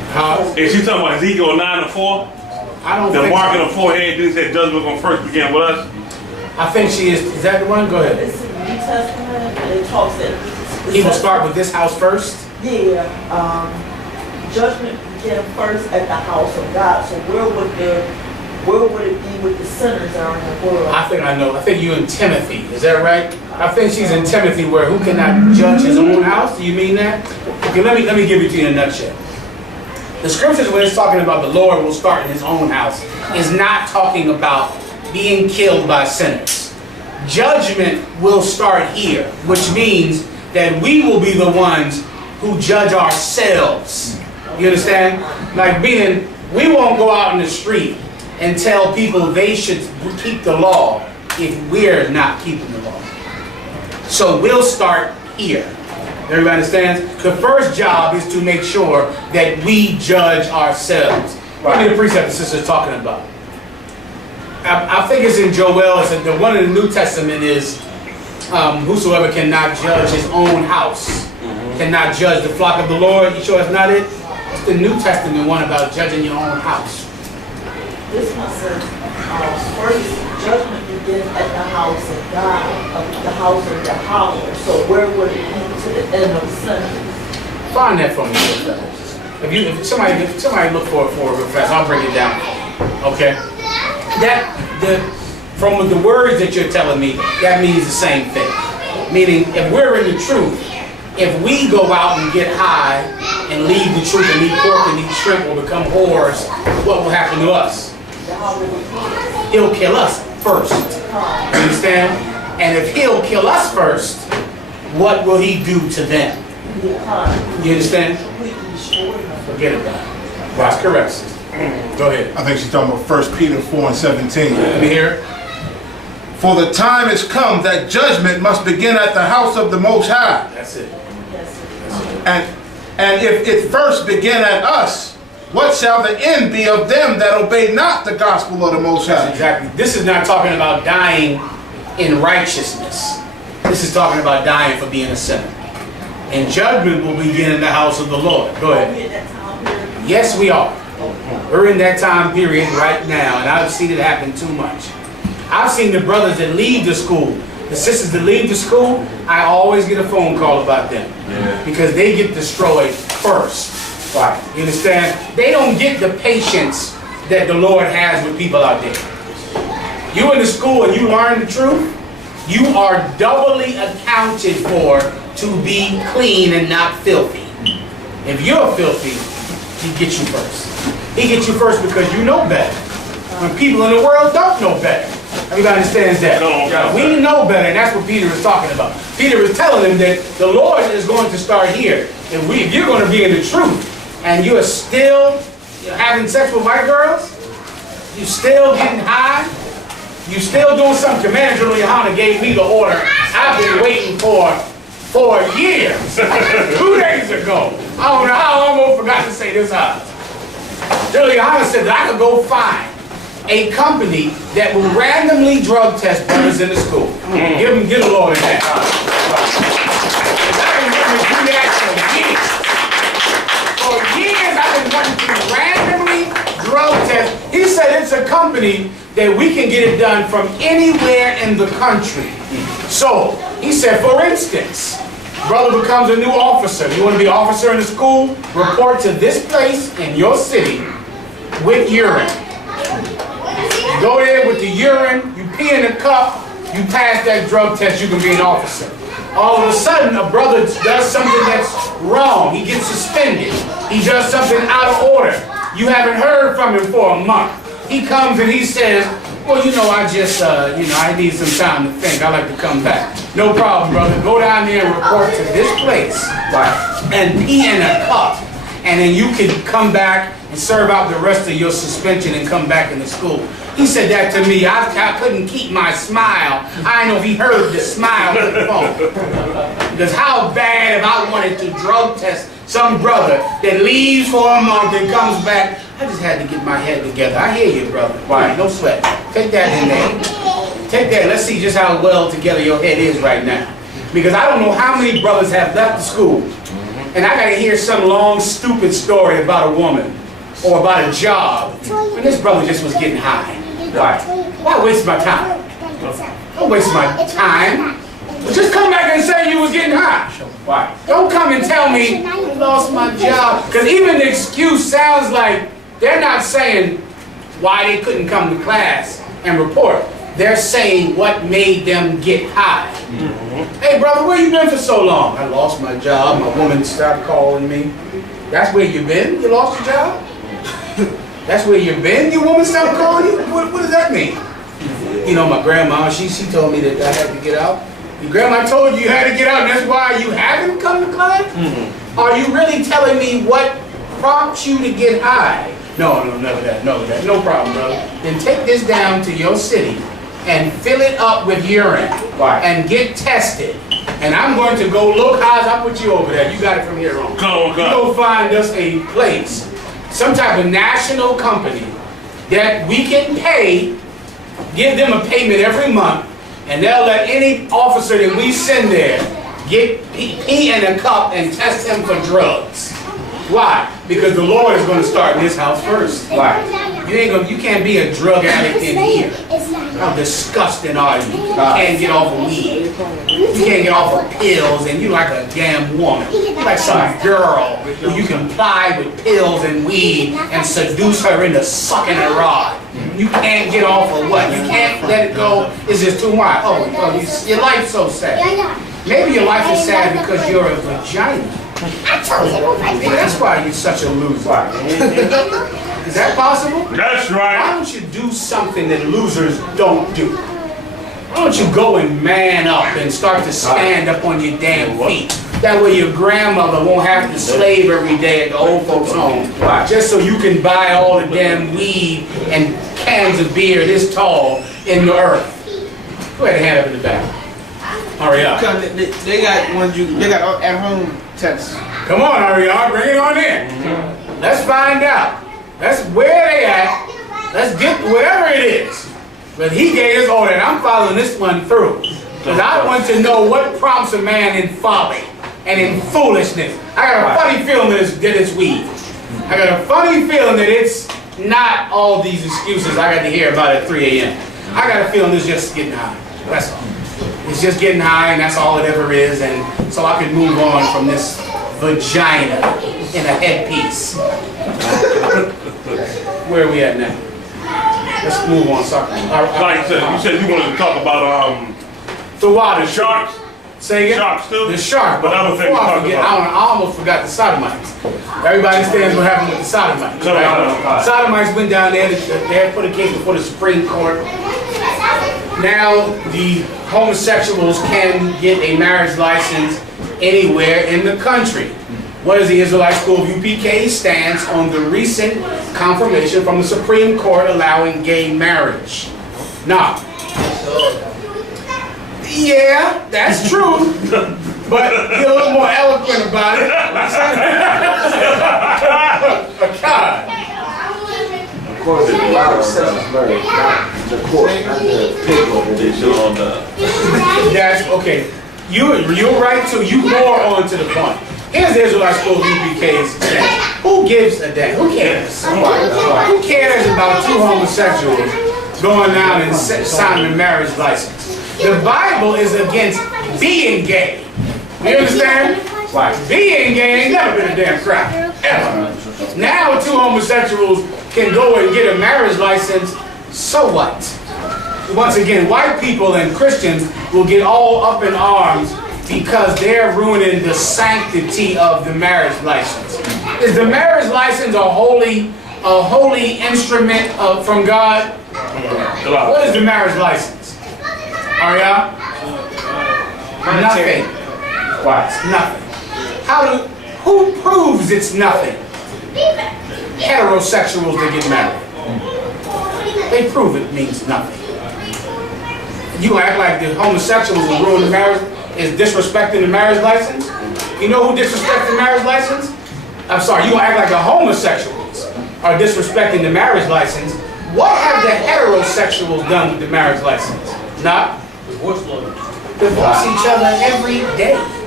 Is she talking about Ezekiel 9:4? I don't The think mark so. on the forehead, didn't say judgment going to first begin with us? I think she is. Is that the one? Go ahead. It's in the New Testament, and it talks that He will start with this house first. Yeah, judgment began first at the house of God. So where would it be with the sinners that are in the world? I think I know. I think you in Timothy. Is that right? I think she's in Timothy, where who cannot judge his own house. Do you mean that? Okay, let me give it to you in a nutshell. The scriptures, when it's talking about the Lord will start in his own house, is not talking about being killed by sinners. Judgment will start here, which means that we will be the ones who judge ourselves. You understand? Like meaning, we won't go out in the street and tell people they should keep the law if we're not keeping the law. So we'll start here. Everybody understands? The first job is to make sure that we judge ourselves. What are the precept the sister's talking about? I think it's in Joel. It's the one in the New Testament is whosoever cannot judge his own house, cannot judge the flock of the Lord. You sure it's not it? It's the New Testament one about judging your own house. This one says, first judgment begins at the house of God, the house of YAHANNA. So where would it be to the end of sinners? Find that for me real fast. If somebody look for it real fast, I'll break it down. Okay? From the words that you're telling me, that means the same thing. Meaning, if we're in the truth, if we go out and get high and leave the truth and eat pork and eat shrimp or become whores, what will happen to us? He'll kill us first. You understand? And if he'll kill us first, what will he do to them? You understand? Forget about it. That's correct, sister. Go ahead. I think she's talking about 1 Peter 4:17. Let me hear it. For the time is come that judgment must begin at the house of the Most High. That's it. And if it first begin at us, what shall the end be of them that obey not the gospel of the Most High? That's exactly. This is not talking about dying in righteousness. This is talking about dying for being a sinner. And judgment will begin in the house of the Lord. Go ahead. Yes, we are. We're in that time period right now, and I've seen it happen too much. I've seen the brothers that leave the school, the sisters that leave the school, I always get a phone call about them. Because they get destroyed first. Right. You understand? They don't get the patience that the Lord has with people out there. You in the school and you learn the truth, you are doubly accounted for to be clean and not filthy. If you're filthy, he gets you first. He gets you first because you know better. When people in the world don't know better. Everybody understands that. We know better, and that's what Peter is talking about. Peter is telling them that the Lord is going to start here. If you're going to be in the truth, and you are still having sex with white girls, you still getting high, you still doing something. Commander General YAHANNA gave me the order I've been waiting for years. 2 days ago. I don't know how I almost forgot to say this out. General YAHANNA said that I could go find a company that will randomly drug test brothers in the school. Give the Lord a hand. I've been wanting to do that for years. I've been wanting to randomly drug test. He said it's a company that we can get it done from anywhere in the country. So, he said, for instance, brother becomes a new officer. You want to be an officer in the school? Report to this place in your city with urine. You go there with the urine, you pee in a cup, you pass that drug test, you can be an officer. All of a sudden, a brother does something that's wrong. He gets suspended. He does something out of order. You haven't heard from him for a month. He comes and he says, well, I just, I need some time to think. I like to come back. No problem, brother. Go down there and report to this place. And pee in a cup. And then you can come back and serve out the rest of your suspension and come back into school. He said that to me. I couldn't keep my smile. I don't know if he heard the smile on the phone. Because how bad if I wanted to drug test some brother that leaves for a month and comes back. I just had to get my head together. I hear you, brother. Right, no sweat. Take that in there. Take that. Let's see just how well together your head is right now. Because I don't know how many brothers have left the school and I gotta hear some long, stupid story about a woman or about a job, when this brother just was getting high. Why waste my time? Don't waste my time. Just come back and say you was getting high. Why? Don't come and tell me I lost my job. Because even the excuse sounds like they're not saying why they couldn't come to class and report. They're saying what made them get high. Hey brother, where you been for so long? I lost my job. My woman stopped calling me. That's where you been? You lost your job? That's where you been? Your woman stopped calling you? What does that mean? You know, my grandma, she told me that I had to get out. Your grandma told you you had to get out, and that's why you haven't come to class? Are you really telling me what prompts you to get high? No, none of that, no problem, brother. Then take this down to your city and fill it up with urine and get tested. And I'm going to go look, I'll put you over there. You got it from here on. You go find us a place, some type of national company that we can pay, give them a payment every month, and they'll let any officer that we send there get pee in a cup and test him for drugs. Why? Because the Lord is going to start in this house first. Why? You can't be a drug addict in here. How disgusting are you? You can't get off of weed. You can't get off of pills, and you like a damn woman. You like some girl who you can ply with pills and weed and seduce her into sucking a rod. You can't get off of what? You can't let it go. It's just too much. Oh, your life's so sad. Maybe your life is sad because you're a vagina. Maybe that's why you're such a loser. Is that possible? That's right. Why don't you do something that losers don't do? Why don't you go and man up and start to stand up on your damn feet? That way your grandmother won't have to slave every day at the old folks' home. Just so you can buy all the damn weed and cans of beer this tall in the earth. Go ahead and hand up in the back. Hurry up. They got they got at-home tests. Come on, hurry up. Bring it on in. Let's find out. That's where they at. Let's get whatever it is. But he gave us all that. I'm following this one through. Because I want to know what prompts a man in folly and in foolishness. I got a funny feeling that it's weed. I got a funny feeling that it's not all these excuses I got to hear about at 3 a.m. I got a feeling it's just getting high. That's all. It's just getting high, and that's all it ever is. And so I can move on from this vagina in a headpiece. Where are we at now? Let's move on. Sorry. Like you said you wanted to talk about the water sharks. Say again? Sharks too? The shark. But other things I almost forgot the sodomites. Everybody understands what happened with the sodomites. Right? Sodomites went down there. They had put a case before the Supreme Court. Now the homosexuals can get a marriage license anywhere in the country. What is the Israelite School of UPK stance on the recent confirmation from the Supreme Court allowing gay marriage? Now, yeah, that's true, but you're a little more eloquent about it. God. Of course, there's a lot of sessions learned, not the court, not the paper. That's okay. You're right too. You more on to the point. Here's the Israelite School of UPK's stance. Who gives a damn? Who cares? Who cares about two homosexuals going down and signing a marriage license? The Bible is against being gay. You understand? Being gay ain't never been a damn crap. Ever. Now two homosexuals can go and get a marriage license, so what? Once again, white people and Christians will get all up in arms because they're ruining the sanctity of the marriage license. Is the marriage license a holy instrument from God? What is the marriage license? Aria? Nothing. Why? It's nothing. Who proves it's nothing? Heterosexuals that get married. They prove it means nothing. You act like the homosexuals who ruin the marriage is disrespecting the marriage license? You know who disrespects the marriage license? I'm sorry, you act like the homosexuals are disrespecting the marriage license. What have the heterosexuals done with the marriage license? Not divorce each other every day.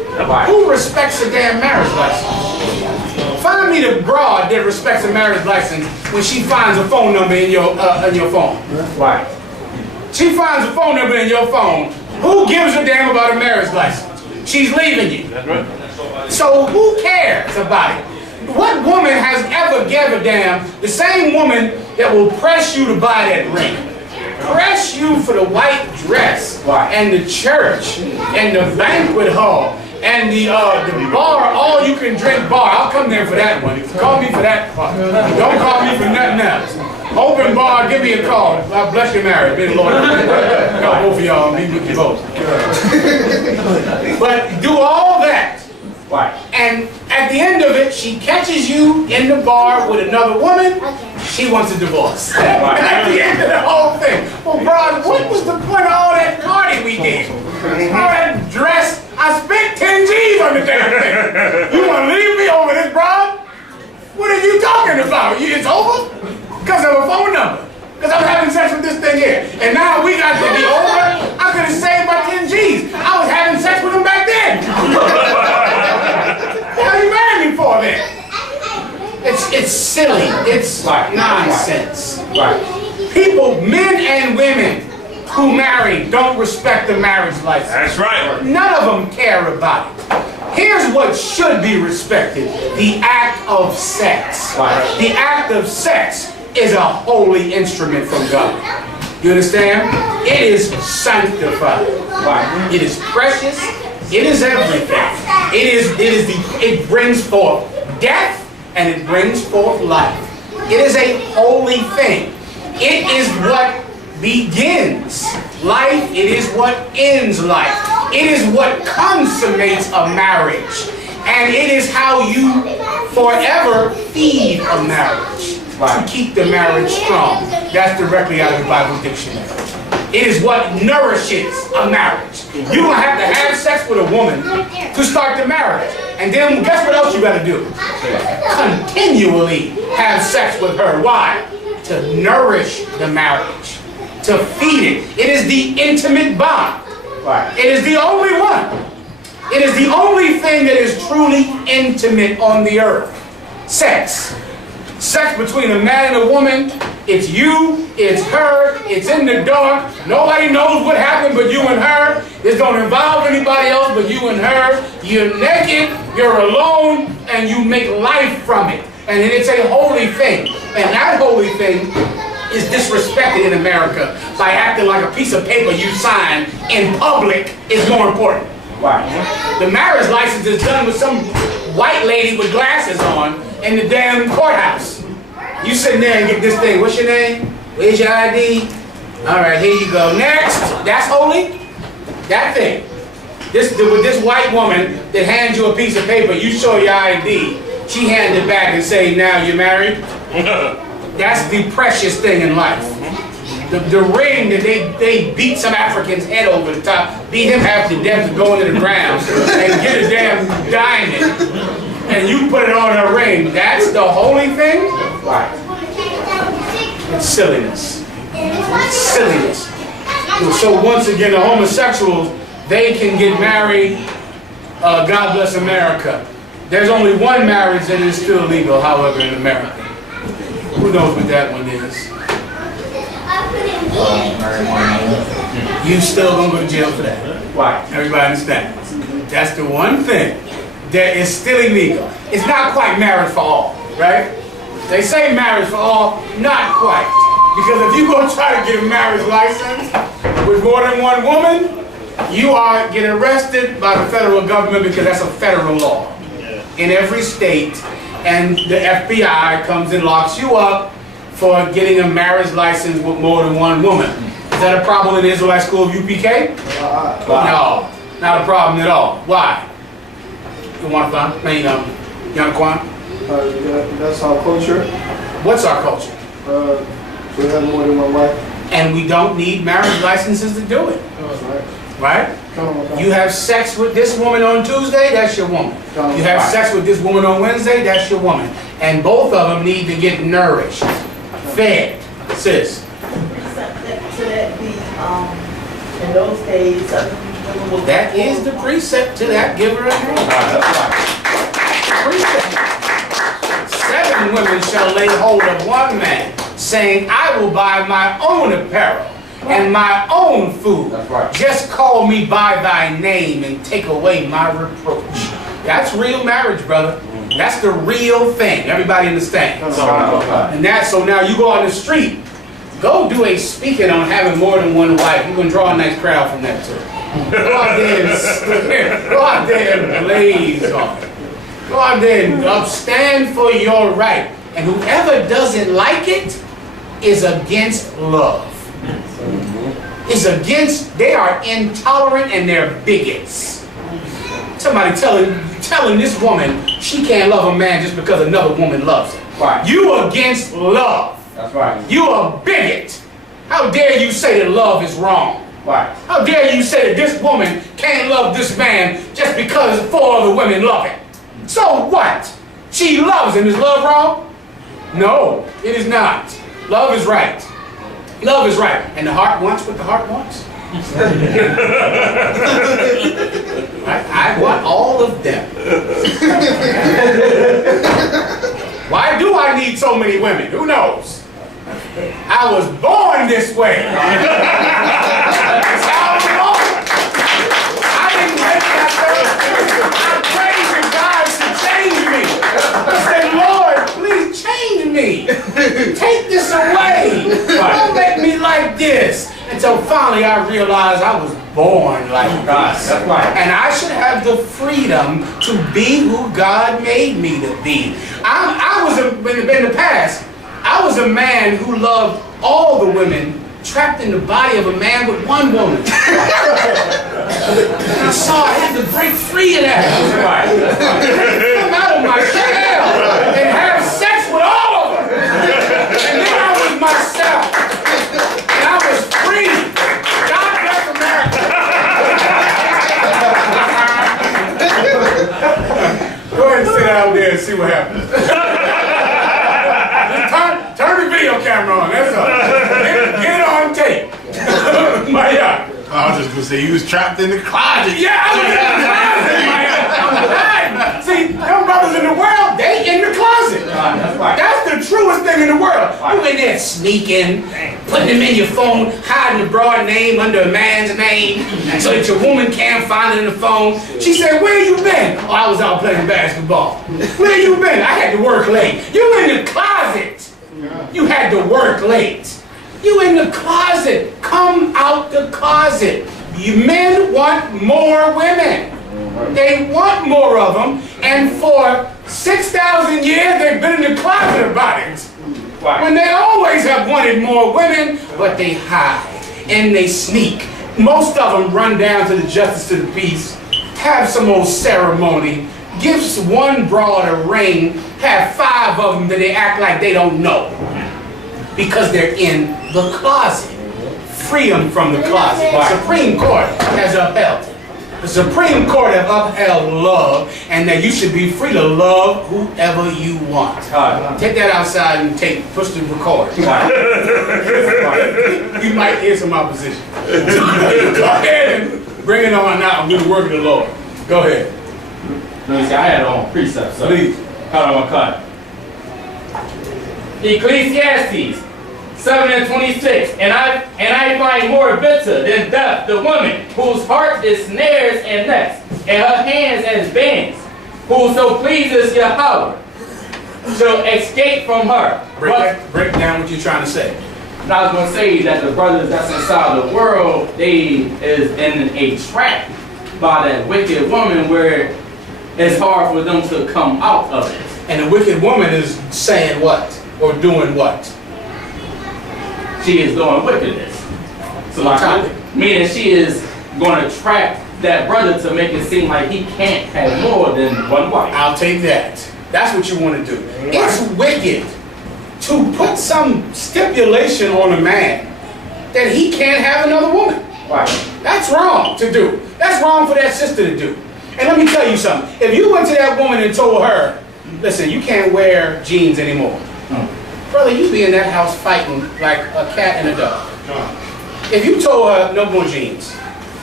Who respects a damn marriage license? Find me the broad that respects a marriage license when she finds a phone number in your phone. Right. She finds a phone number in your phone. Who gives a damn about a marriage license? She's leaving you. That's right. So who cares about it? What woman has ever gave a damn? The same woman that will press you to buy that ring, press you for the white dress, and the church, and the banquet hall, and the bar, all you can drink bar. I'll come there for that one. Call me for that part. Don't call me for nothing else. Open bar, give me a call. God bless your marriage. May the Lord help both of y'all be with you both. But do all that. And at the end of it, she catches you in the bar with another woman. She wants a divorce. And at the end of the whole thing, well, bro, what was the point of all that party we did? All that dress. I spent 10 G's on the damn thing. You want to leave me over this, bro? What are you talking about? It's over? Because of a phone number. Because I'm having sex with this thing here. And now we got to be over. I could have saved my 10 G's. I was having sex with him back then. What are you marrying me for then? It's silly. It's nonsense. People, men and women who marry don't respect the marriage license. That's right. None of them care about it. Here's what should be respected. The act of sex. The act of sex is a holy instrument from God. You understand? It is sanctified. It is precious. It is everything. It brings forth death and it brings forth life. It is a holy thing. It is what begins life. It is what ends life. It is what consummates a marriage. And it is how you forever feed a marriage. To keep the marriage strong. That's directly out of the Bible dictionary. It is what nourishes a marriage. You're going to have sex with a woman to start the marriage. And then guess what else you got to do? Continually have sex with her. Why? To nourish the marriage. To feed it. It is the intimate bond. It is the only one. It is the only thing that is truly intimate on the earth. Sex. Sex between a man and a woman. It's you, it's her, it's in the dark. Nobody knows what happened but you and her. This don't involve anybody else but you and her. You're naked, you're alone, and you make life from it. And it's a holy thing. And that holy thing is disrespected in America by acting like a piece of paper you sign in public is more important. The marriage license is done with some white lady with glasses on in the damn courthouse. You sitting there and get this thing. What's your name? Where's your ID? All right, here you go. Next. That's holy? That thing. With this white woman that hands you a piece of paper, you show your ID. She hands it back and say, now you're married. That's the precious thing in life. The ring that they beat some African's head over the top, beat him half to death to go into the ground and get a damn diamond. And you put it on her ring. That's the holy thing? It's silliness. It's silliness. So once again, the homosexuals, they can get married. God bless America. There's only one marriage that is still legal, however, in America. Who knows what that one is? You still gonna go to jail for that. Why? Everybody understands. That's the one thing that is still illegal. It's not quite marriage for all, right? They say marriage for all, not quite. Because if you go try to get a marriage license with more than one woman, you are getting arrested by the federal government because that's a federal law in every state. And the FBI comes and locks you up for getting a marriage license with more than one woman. Is that a problem in the Israelite school of UPK? No, not a problem at all. Why? You want to find? That's our culture. What's our culture? We have more than one wife. And we don't need marriage licenses to do it. Right? You have sex with this woman on Tuesday, that's your woman. You have sex with this woman on Wednesday, that's your woman. And both of them need to get nourished, fed. Sis. So that be in those days, other women will That is the precept to that giver of name. Precept. 7 women shall lay hold of one man, saying, I will buy my own apparel and my own food. That's right. Just call me by thy name and take away my reproach. That's real marriage, brother. That's the real thing. Everybody understands. And that's so now you go on the street, go do a speaking on having more than one wife. You're gonna draw a nice crowd from that too. Go out there and blaze on it. Go out there and stand for your right. And whoever doesn't like it is against love. Is against, they are intolerant and they're bigots. Somebody telling this woman she can't love a man just because another woman loves him. Right. You against love. That's right. You a bigot. How dare you say that love is wrong? Right. How dare you say that this woman can't love this man just because 4 other women love him? So what? She loves him. Is love wrong? No, it is not. Love is right. Love is right. And the heart wants what the heart wants. I want all of them. Why do I need so many women? Who knows? I was born this way. That's how I was born. I didn't make myself. I prayed to God to change me. I said, Lord, please change me. Take this away. Don't make me like this. Until finally I realized I was born like this. That's right. And I should have the freedom to be who God made me to be. In the past, I was a man who loved all the women, trapped in the body of a man with one woman. I saw I had to break free of that. Come out of my shell and have sex with all of them. And then I was myself. And I was free. God bless America. Go ahead and sit out there and see what happens. Turn the video camera on, that's all. Get it on tape. My God. I was just gonna say he was trapped in the closet. Yeah, I was in the closet, my God. I'm hiding. See, them brothers in the world, they in the closet. That's right. That's the truest thing in the world. You in there sneaking, putting them in your phone, hiding the broad name under a man's name, so that your woman can't find it in the phone. She said, where you been? Oh, I was out playing basketball. Where you been? I had to work late. You in the closet. You had to work late. You in the closet. Come out the closet. You men want more women. They want more of them. And for 6,000 years, they've been in the closet about it. When they always have wanted more women, but they hide and they sneak. Most of them run down to the justice of the peace, have some old ceremony, gives one broad a ring, have 5 of them that they act like they don't know. Because they're in the closet. Free them from the closet. The Supreme Court has upheld it. The Supreme Court have upheld love, and that you should be free to love whoever you want. Take that outside and push the record. You might hear some opposition. Go ahead and bring it on out and do the work of the Lord. Go ahead. Let me see, I had it on precept, so. Please. Cut on my cut. Ecclesiastes 7:26, and I find more bitter than death the woman whose heart is snares and nets, and her hands as bands. Whoso pleases Yahweh shall escape from her. Break down what you're trying to say. And I was going to say that the brothers that's inside the world, they is in a trap by that wicked woman where it's hard for them to come out of it. And the wicked woman is saying what? Or doing what? She is doing wickedness. So meaning she is going to trap that brother to make it seem like he can't have more than one wife. I'll take that. That's what you want to do. It's wicked to put some stipulation on a man that he can't have another woman. Right. That's wrong to do. That's wrong for that sister to do. And let me tell you something. If you went to that woman and told her, listen, you can't wear jeans anymore. Brother, you be in that house fighting like a cat and a dog. If you told her no more jeans,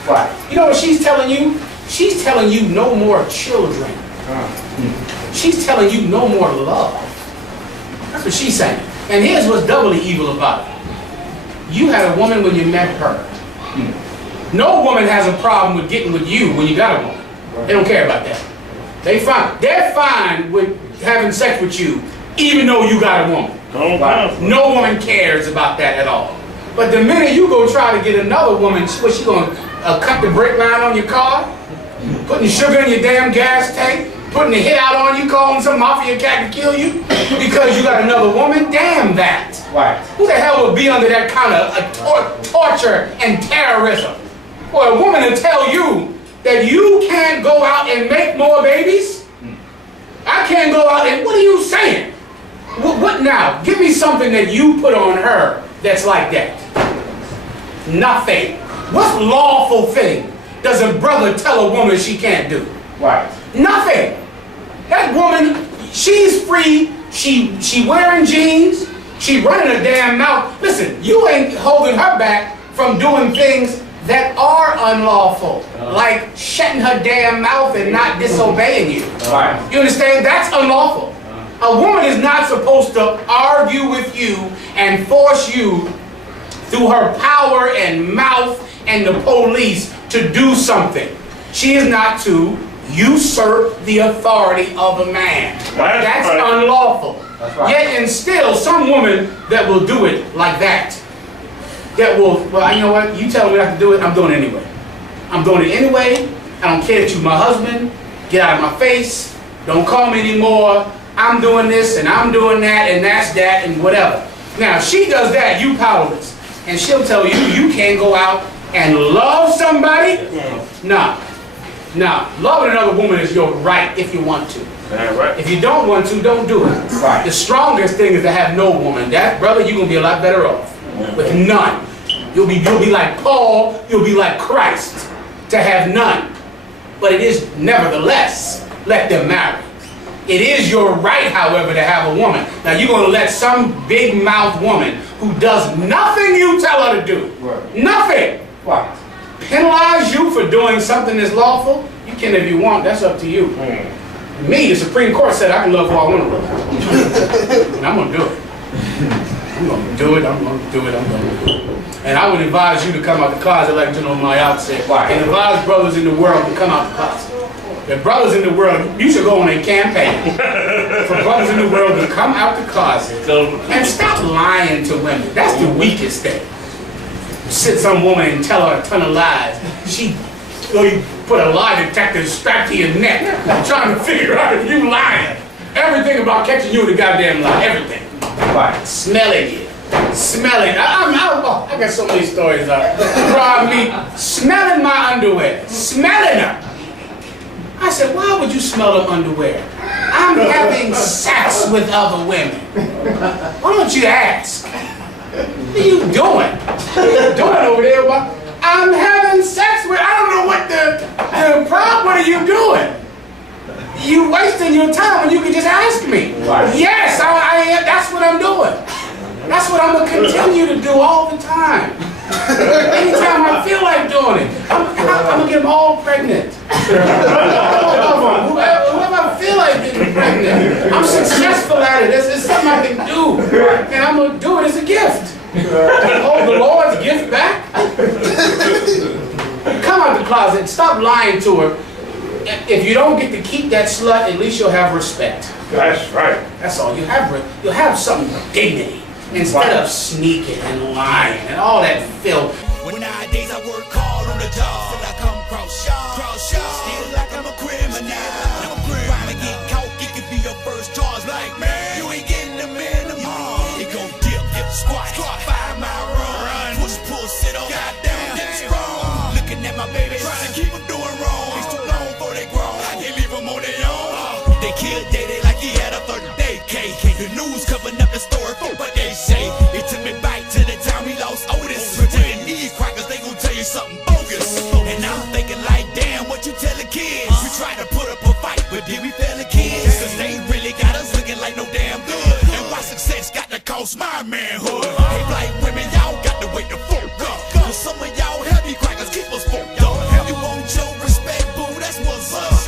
Right. You know what she's telling you? She's telling you no more children. She's telling you no more love. That's what she's saying. And here's what's doubly evil about it. You had a woman when you met her. No woman has a problem with getting with you when you got a woman. They don't care about that. They're fine with having sex with you even though you got a woman. No woman cares about that at all. But the minute you go try to get another woman, what's she going to cut the brake line on your car? Putting sugar in your damn gas tank? Putting a hit out on you, calling some mafia cat to kill you because you got another woman? Damn that. Right. Who the hell would be under that kind of torture and terrorism? For a woman to tell you that you can't go out and make more babies? I can't go out and, what are you saying? What now? Give me something that you put on her that's like that. Nothing. What lawful thing does a brother tell a woman she can't do? Right. Nothing. That woman, she's free. She wearing jeans. She running her damn mouth. Listen, you ain't holding her back from doing things that are unlawful, like shutting her damn mouth and not disobeying you. Right. You understand? That's unlawful. A woman is not supposed to argue with you and force you through her power and mouth and the police to do something. She is not to usurp the authority of a man. That's unlawful. That's right. Yet and still, some women that will do it like that. That will, well, you know what? You tell me not to do it, I'm doing it anyway. I'm doing it anyway. I don't care that you're my husband. Get out of my face. Don't call me anymore. I'm doing this and I'm doing that and that's that and whatever. Now, if she does that, you powerless. And she'll tell you, you can't go out and love somebody? No. No. Loving another woman is your right if you want to. Right. If you don't want to, don't do it. Right. The strongest thing is to have no woman. That, brother, you're going to be a lot better off with none. You'll be like Paul, you'll be like Christ, to have none. But it is nevertheless, let them marry. It is your right, however, to have a woman. Now you're going to let some big-mouthed woman who does nothing you tell her to do, nothing, penalize you for doing something that's lawful? You can if you want, that's up to you. Me, the Supreme Court said I can love who I want to love. And I'm going to do it. I'm going to do it, I'm going to do it, I'm going to do it. And I would advise you to come out the closet like General Mayat said. And advise brothers in the world to come out the closet. The brothers in the world, you should go on a campaign for brothers in the world to come out the closet and stop lying to women. That's the weakest thing. Sit some woman and tell her a ton of lies. You put a lie detector strapped to your neck trying to figure out if you lying. Everything about catching you in the goddamn lie. Everything. Right. Smelling it. Smelling. I got so many stories drive me. Smelling my underwear. Smelling them. I said, why would you smell them underwear? I'm having sex with other women. Why don't you ask? What are you doing? What are you doing over there? I'm having sex with, I don't know what the problem, what are you doing? You wasting your time when you can just ask me. Right. Yes, that's what I'm doing. That's what I'm going to continue to do all the time. Anytime I feel like doing it, I'm going to get them all pregnant. Whoever I feel like getting pregnant, I'm successful at it. It's something I can do. And I'm going to do it as a gift. Hold the Lord's gift back. Come out the closet. Stop lying to her. If you don't get to keep that slut, at least you'll have respect. That's right. That's all. You'll have some dignity instead of sneaking and lying and all that filth. When nowadays I work hard on the job, till I come cross still like I'm a criminal. Crime and get caught, it could be your first charge. Like, man, you ain't getting the minimum. It gon' dip, squat, 5 mile run, push, pull, sit on, goddamn, strong. Looking at my baby, trying to keep them doing wrong. It's too long before they grow, I can't leave them on their own. They killed Daddy like he had a 30-day cake. The news covering up the story for what they say. It took me back to the time we lost Otis. Pretending these crackers, they gon' tell you something bogus. And I'm thinking like, damn, what you tell the kids? We try to put up a fight, but did we fail the kids? Cause they really got us looking like no damn good. And why success got to cost my manhood? Hey, black women, y'all got to wait the fuck.